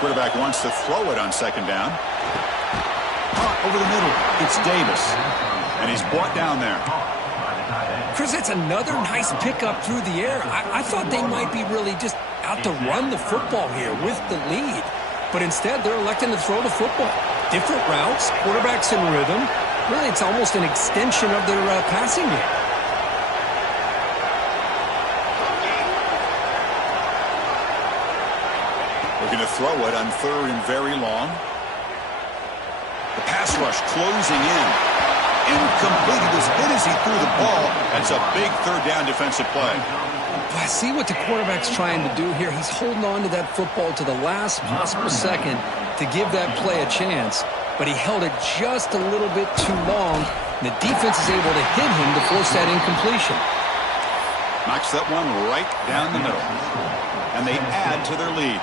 Quarterback wants to throw it on 2nd down. Over the middle, it's Davis. And he's brought down there. Chris, it's another nice pickup through the air. I thought they might be really just out to run the football here with the lead. But instead, they're electing to throw the football. Different routes, quarterbacks in rhythm. Really, it's almost an extension of their passing game. Looking to throw it on 3rd and very long. The pass rush closing in. Incomplete. He was hit as he threw the ball. That's a big 3rd down defensive play. I see what the quarterback's trying to do here. He's holding on to that football to the last possible second to give that play a chance. But he held it just a little bit too long. And the defense is able to hit him to force that incompletion. Knocks that one right down the middle. And they add to their lead.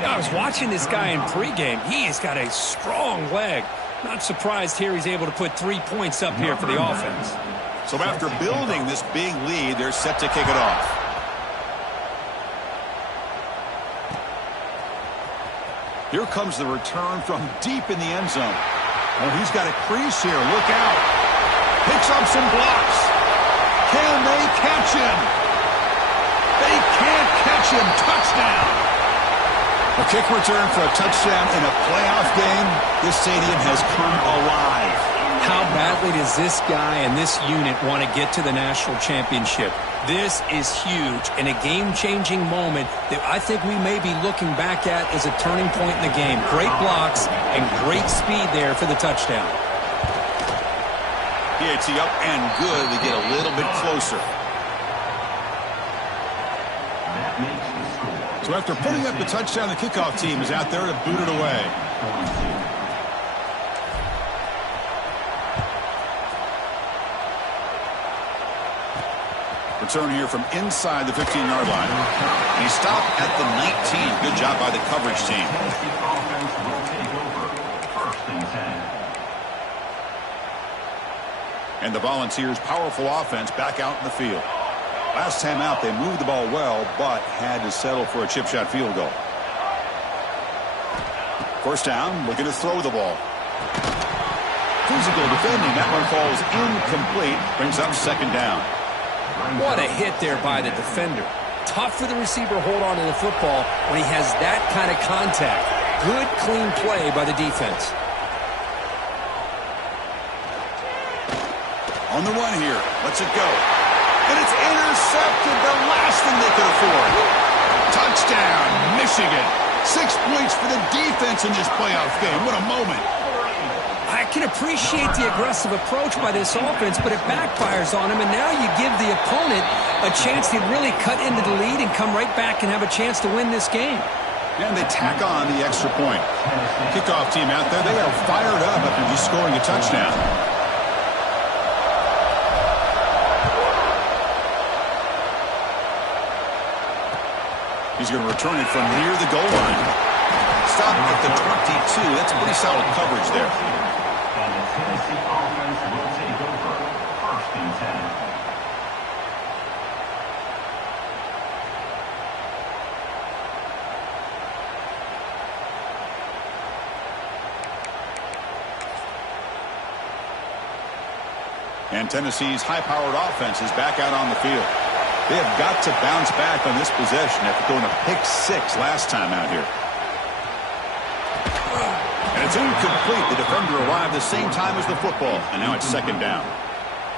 I was watching this guy in pregame. He has got a strong leg. Not surprised here he's able to put 3 points up here for the offense. So after building this big lead, they're set to kick it off. Here comes the return from deep in the end zone. Oh, he's got a crease here. Look out. Picks up some blocks. Can they catch him? They can't catch him. Touchdown. A kick return for a touchdown in a playoff game. This stadium has come alive. How badly does this guy and this unit want to get to the national championship? This is huge and a game-changing moment that I think we may be looking back at as a turning point in the game. Great blocks and great speed there for the touchdown. PAT up and good to get a little bit closer. So after putting up the touchdown, the kickoff team is out there to boot it away. Return here from inside the 15-yard line. And he stopped at the 19. Good job by the coverage team. And the Volunteers' powerful offense back out in the field. Last time out, they moved the ball well, but had to settle for a chip shot field goal. First down, looking to throw the ball. Physical defending. That one falls incomplete. Brings up second down. What a hit there by the defender. Tough for the receiver to hold on to the football when he has that kind of contact. Good, clean play by the defense. On the run here. Lets it go. And it's intercepted. The last thing they could afford. Touchdown, Michigan. 6 points for the defense in this playoff game. What a moment. I can appreciate the aggressive approach by this offense, but it backfires on him, and now you give the opponent a chance to really cut into the lead and come right back and have a chance to win this game. And they tack on the extra point. Kickoff team out there, they are fired up after just scoring a touchdown. He's going to return it from near the goal line. Stop at the 22. That's a pretty solid coverage there. And the Tennessee offense will take over. First and 10. And Tennessee's high-powered offense is back out on the field. They have got to bounce back on this possession after going to pick 6 last time out here. And it's incomplete. The defender arrived the same time as the football, and now it's second down.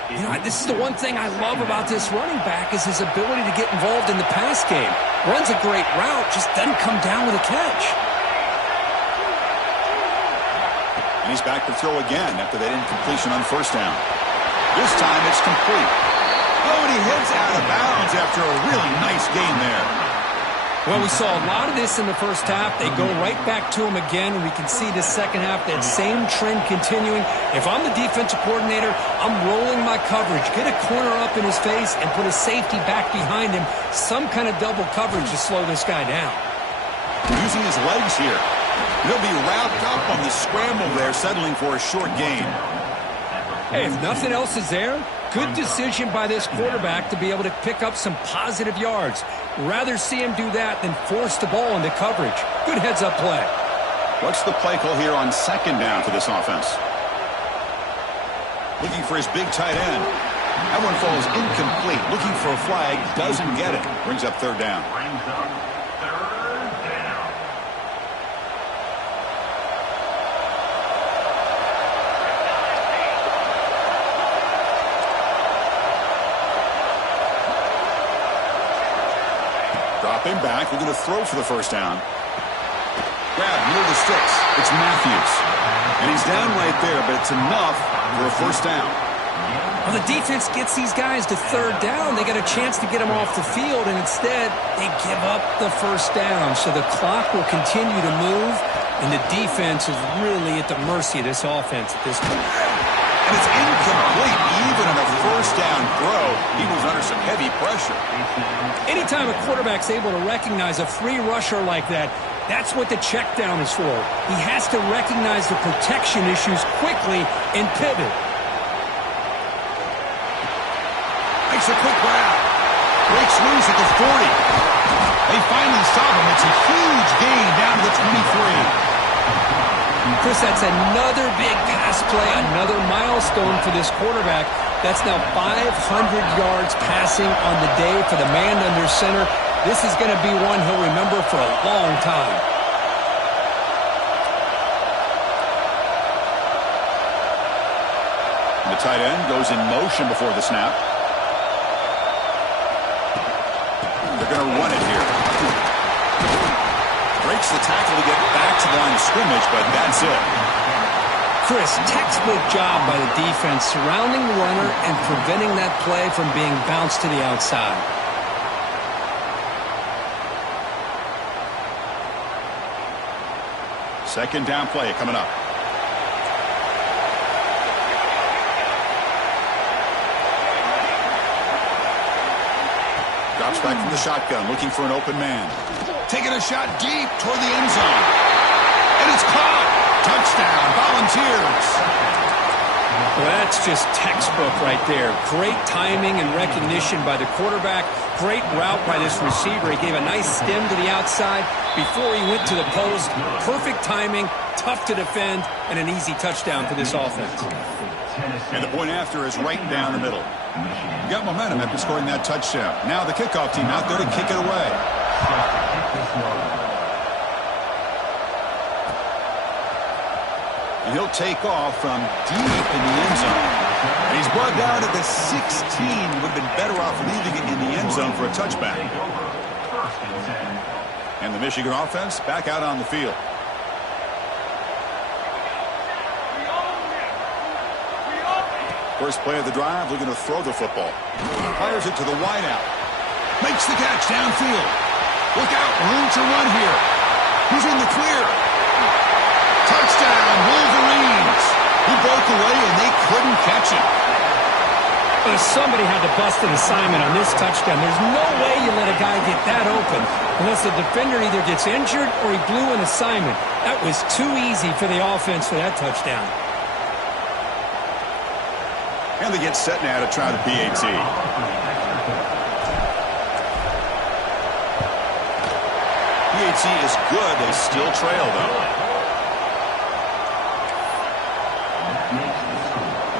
You know, this is the one thing I love about this running back is his ability to get involved in the pass game. Runs a great route, just doesn't come down with a catch. And he's back to throw again after that incompletion on first down. This time it's complete. Oh, and he heads out of bounds after a really nice gain there. Well, we saw a lot of this in the first half. They go right back to him again, and we can see the second half, that same trend continuing. If I'm the defensive coordinator, I'm rolling my coverage. Get a corner up in his face and put a safety back behind him. Some kind of double coverage to slow this guy down. Using his legs here. He'll be wrapped up on the scramble there, settling for a short gain. Hey, if nothing else is there, good decision by this quarterback to be able to pick up some positive yards. Rather see him do that than force the ball into coverage. Good heads-up play. What's the play call here on second down for this offense? Looking for his big tight end. That one falls incomplete. Looking for a flag, doesn't get it. Brings up third down. Brings up third down. Dropping back, we're going to throw for the first down. Grab near the sticks. It's Matthews. And he's down right there, but it's enough for a first down. Well, the defense gets these guys to third down. They got a chance to get them off the field, and instead they give up the first down. So the clock will continue to move, and the defense is really at the mercy of this offense at this point. And it's incomplete. Even on a first down throw, he was under some heavy pressure. Anytime a quarterback's able to recognize a free rusher like that, that's what the check down is for. He has to recognize the protection issues quickly and pivot. makes a quick grab. Breaks loose at the 40. They finally stop him. It's a huge gain down to the 23. Chris, that's another big pass play, another milestone for this quarterback. That's now 500 yards passing on the day for the man under center. This is going to be one he'll remember for a long time. The tight end goes in motion before the snap. They're going to run it here. Breaks the tackle to get back to the line of scrimmage, but that's it. Chris, textbook job by the defense surrounding the runner and preventing that play from being bounced to the outside. Second down play coming up. Drops back from the shotgun, looking for an open man. Taking a shot deep toward the end zone. And it's caught. Touchdown, Volunteers. Well, that's just textbook right there. Great timing and recognition by the quarterback. Great route by this receiver. He gave a nice stem to the outside before he went to the post. Perfect timing, tough to defend, and an easy touchdown for this offense. And the point after is right down the middle. You got momentum after scoring that touchdown. Now the kickoff team out there to kick it away. And he'll take off from deep in the end zone. And he's brought down at the 16. Would have been better off leaving it in the end zone for a touchback. And the Michigan offense back out on the field. First play of the drive, looking to throw the football. Fires it to the wideout. Makes the catch downfield. Look out, room to run here. He's in the clear. Touchdown, Wolverines. He broke away and they couldn't catch him. Somebody had to bust an assignment on this touchdown. There's no way you let a guy get that open unless the defender either gets injured or he blew an assignment. That was too easy for the offense for that touchdown. And they get set now to try the PAT. PAT is good. They still trail, though.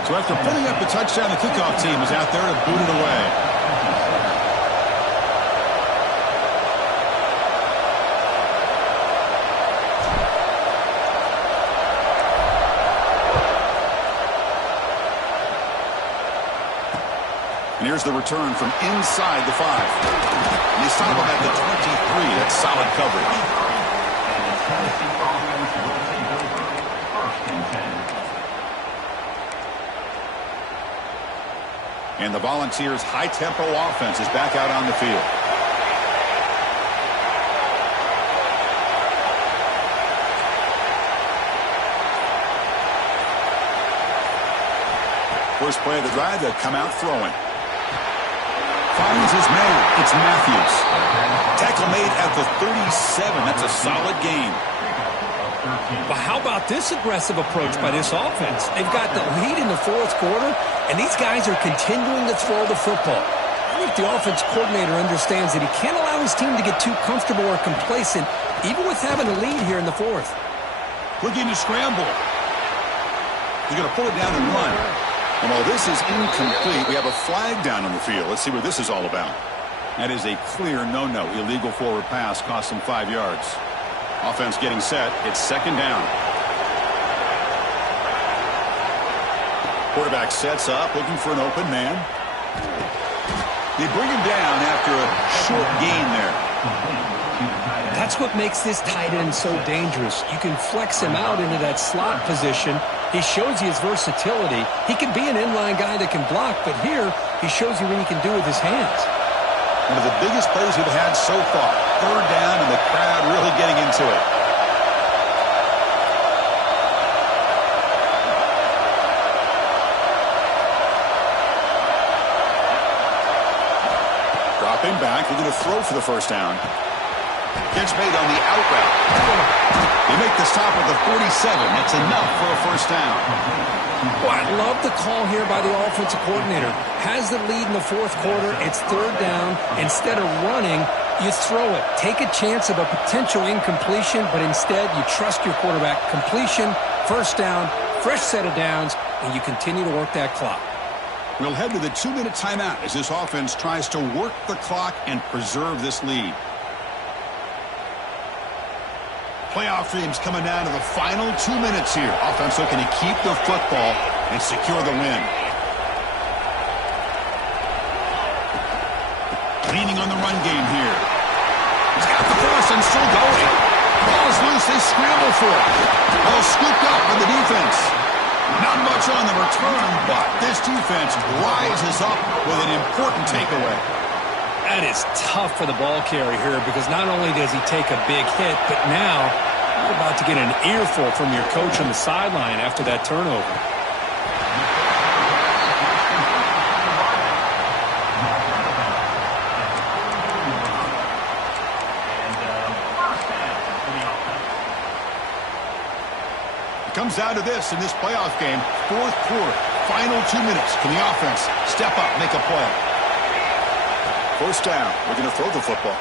So after putting up the touchdown, the kickoff team is out there to boot it away. And here's the return from inside the 5. And you stop him at the 23. That's solid coverage. And the Volunteers' high-tempo offense is back out on the field. First play of the drive, they'll come out throwing. Finds his man. It's Matthews. Tackle made at the 37. That's a solid gain. But how about this aggressive approach by this offense? They've got the lead in the fourth quarter, and these guys are continuing to throw the football. I think the offense coordinator understands that he can't allow his team to get too comfortable or complacent, even with having a lead here in the fourth. Looking to scramble. He's going to pull it down and run. And while this is incomplete, we have a flag down on the field. Let's see what this is all about. That is a clear no-no. Illegal forward pass cost him 5 yards. Offense getting set. It's second down. Quarterback sets up, looking for an open man. They bring him down after a short gain there. That's what makes this tight end so dangerous. You can flex him out into that slot position. He shows you his versatility. He can be an inline guy that can block, but here he shows you what he can do with his hands. One of the biggest plays we've had so far. Third down and the crowd really getting into it. Dropping back, looking to throw for the first down. Catch made on the out route. They make the stop at the 47. That's enough for a first down. Well, I love the call here by the offensive coordinator. Has the lead in the fourth quarter. It's third down. Instead of running, you throw it. Take a chance of a potential incompletion, but instead you trust your quarterback. Completion, first down, fresh set of downs, and you continue to work that clock. We'll head to the 2-minute timeout as this offense tries to work the clock and preserve this lead. Playoff dreams coming down to the final 2 minutes here. Offense looking to keep the football and secure the win. Leaning on the run game here. He's got the cross and still going. Ball's loose. They scramble for it. Ball scooped up by the defense. Not much on the return, but this defense rises up with an important takeaway. That is tough for the ball carrier here because not only does he take a big hit, but now you're about to get an earful from your coach on the sideline after that turnover. Comes down to this in this playoff game. Fourth quarter, final 2 minutes. Can the offense step up, make a play? First down. We're going to throw the football.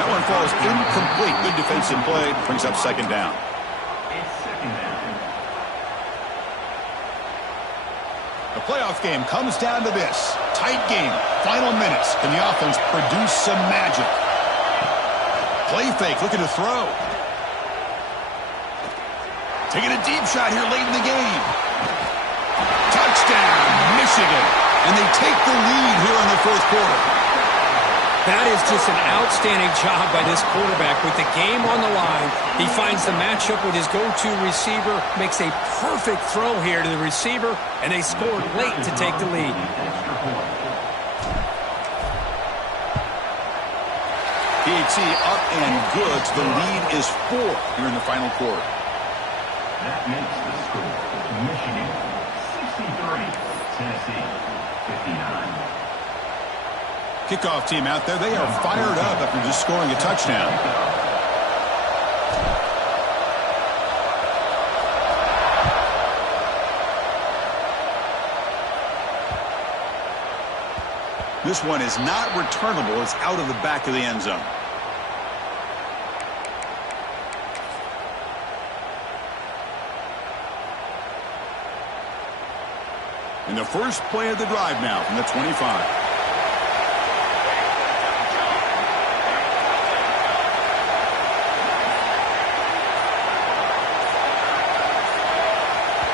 That one falls incomplete. Good defensive play. Brings up second down. It's second down. The playoff game comes down to this. Tight game. Final minutes. Can the offense produce some magic? Play fake. Looking to throw. Taking a deep shot here late in the game. Touchdown, Michigan. And they take the lead here in the fourth quarter. That is just an outstanding job by this quarterback. With the game on the line, he finds the matchup with his go-to receiver, makes a perfect throw here to the receiver, and they scored late to take the lead. PAT up and good. The lead is 4 here in the final quarter. That makes the score Michigan 63, Tennessee 59. Kickoff team out there. They are fired up after just scoring a touchdown. This one is not returnable. It's out of the back of the end zone. And the first play of the drive now from the 25.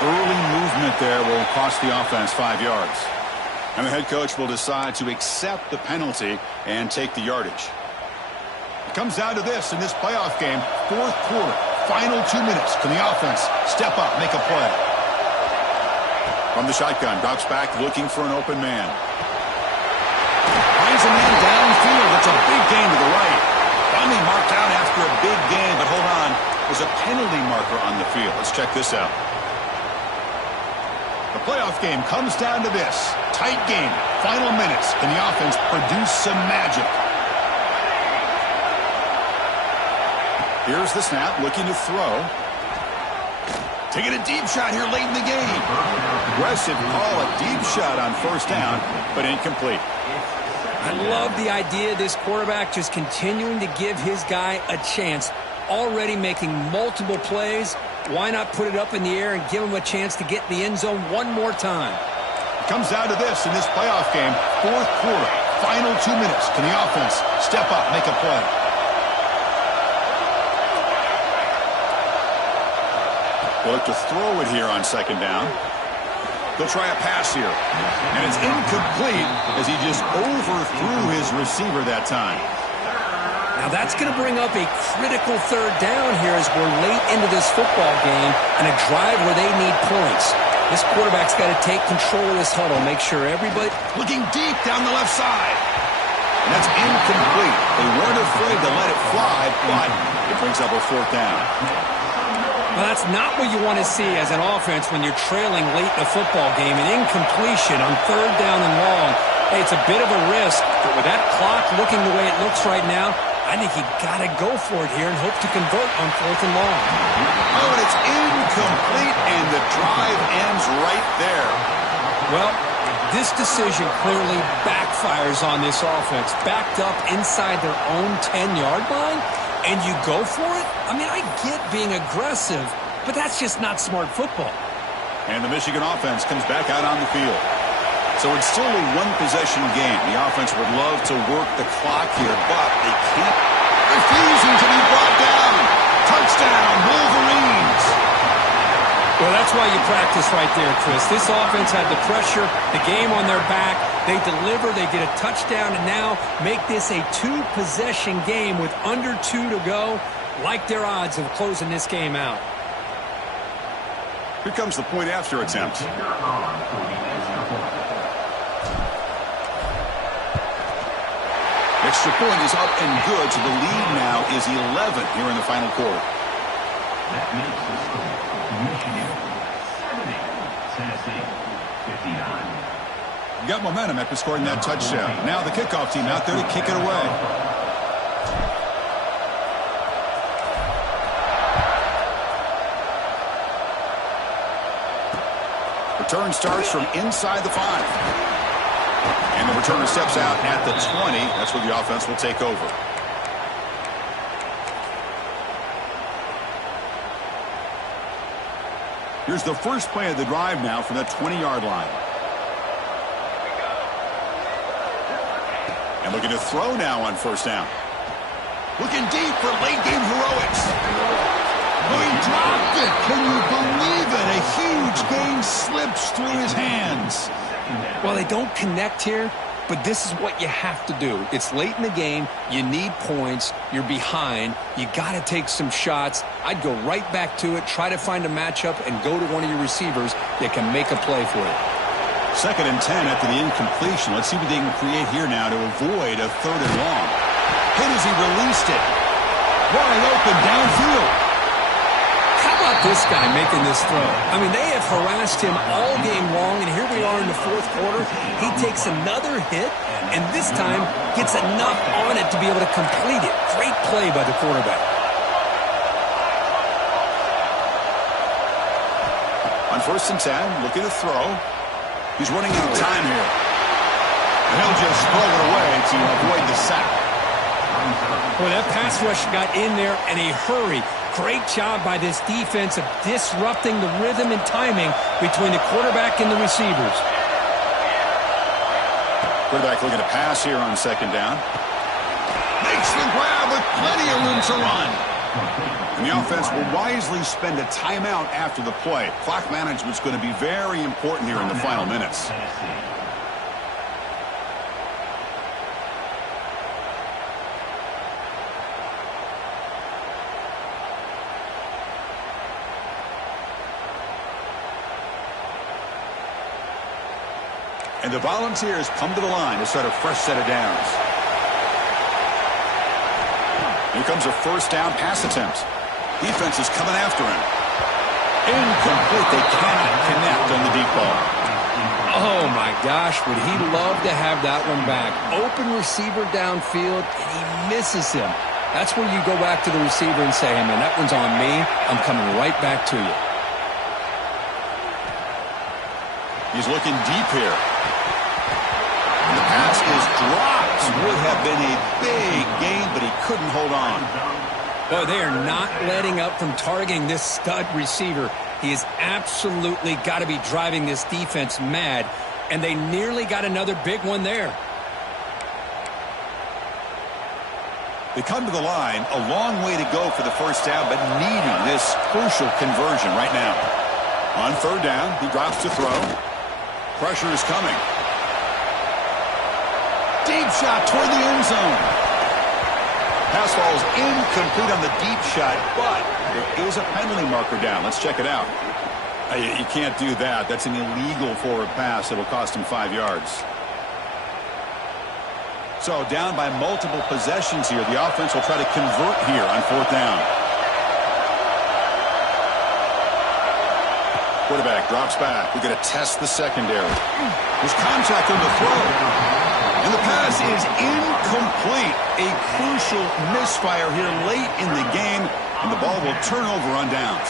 Early movement there will cost the offense 5 yards. And the head coach will decide to accept the penalty and take the yardage. It comes down to this in this playoff game. Fourth quarter, final 2 minutes. Can the offense step up, make a play? From the shotgun, drops back looking for an open man. Finds a man downfield. It's a big gain to the right. Finally marked out after a big gain, but hold on. There's a penalty marker on the field. Let's check this out. The playoff game comes down to this. Tight game, final minutes. Can the offense produce some magic? Here's the snap, looking to throw. Taking a deep shot here late in the game. Aggressive call, a deep shot on first down, but incomplete. I love the idea of this quarterback just continuing to give his guy a chance. Already making multiple plays. Why not put it up in the air and give him a chance to get in the end zone one more time? It comes down to this in this playoff game. Fourth quarter, final 2 minutes. Can the offense step up, make a play? They'll look to throw it here on second down. They'll try a pass here. And it's incomplete as he just overthrew his receiver that time. Now that's going to bring up a critical third down here as we're late into this football game and a drive where they need points. This quarterback's got to take control of this huddle, make sure everybody... Looking deep down the left side. And that's incomplete. They weren't afraid to let it fly, but it brings up a fourth down. Well, that's not what you want to see as an offense when you're trailing late in a football game. An incompletion on third down and long. Hey, it's a bit of a risk, but with that clock looking the way it looks right now, I think he got to go for it here and hope to convert on 4th and long. Oh, and it's incomplete, and the drive ends right there. Well, this decision clearly backfires on this offense. Backed up inside their own 10-yard line, and you go for it? I mean, I get being aggressive, but that's just not smart football. And the Michigan offense comes back out on the field. So it's still a one-possession game. The offense would love to work the clock here, but they can't. Refusing to be brought down. Touchdown, Wolverines. Well, that's why you practice right there, Chris. This offense had the pressure, the game on their back. They deliver, they get a touchdown, and now make this a 2-possession game with under 2 to go. Like their odds of closing this game out. Here comes the point after attempt. Extra point is up and good, so the lead now is 11 here in the final quarter. That makes the score Michigan 70, Tennessee 59. You got momentum after scoring that touchdown. Now the kickoff team out there to kick it away. Return starts from inside the 5. And the returner steps out at the 20. That's where the offense will take over. Here's the first play of the drive now from the 20-yard line. And looking to throw now on first down. Looking deep for late-game heroics. Oh, he dropped it. Can you believe it? A huge gain slips through his hands. Well, they don't connect here, but this is what you have to do. It's late in the game. You need points. You're behind. You got to take some shots. I'd go right back to it, try to find a matchup, and go to one of your receivers that can make a play for you. 2nd and 10 after the incompletion. Let's see what they can create here now to avoid a 3rd and long. Hit as he released it. Wide open downfield. How about this guy making this throw? I mean, they have harassed him all game long, and here we are in the 4th quarter. He takes another hit, and this time gets enough on it to be able to complete it. Great play by the quarterback. On 1st and 10, looking to throw. He's running out of time here. And he'll just throw it away to avoid the sack. Well, that pass rush got in there in a hurry. Great job by this defense of disrupting the rhythm and timing between the quarterback and the receivers. Quarterback looking to pass here on 2nd down. Makes the grab with plenty of room to run. And the offense will wisely spend a timeout after the play. Clock management's going to be very important here in the final minutes. And the Volunteers come to the line to start a fresh set of downs. Here comes a 1st down pass attempt. Defense is coming after him. Incomplete. They cannot connect on the deep ball. Oh, my gosh. Would he love to have that one back. Open receiver downfield, and he misses him. That's where you go back to the receiver and say, hey, man, that one's on me. I'm coming right back to you. He's looking deep here. The pass is dropped. Would have been a big gain, but he couldn't hold on. Boy, they are not letting up from targeting this stud receiver. He has absolutely got to be driving this defense mad, and they nearly got another big one there. They come to the line, a long way to go for the 1st down, but needing this crucial conversion right now. On 3rd down, he drops to throw. Pressure is coming. Deep shot toward the end zone. Pass falls incomplete on the deep shot, but there is a penalty marker down. Let's check it out. You can't do that. That's an illegal forward pass. It'll cost him 5 yards. So down by multiple possessions here. The offense will try to convert here on 4th down. Quarterback drops back. We're going to test the secondary. There's contact on the throw. And the pass is incomplete. A crucial misfire here late in the game, and the ball will turn over on downs.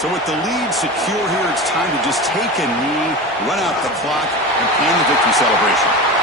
So with the lead secure here, it's time to just take a knee, run out the clock, and plan the victory celebration.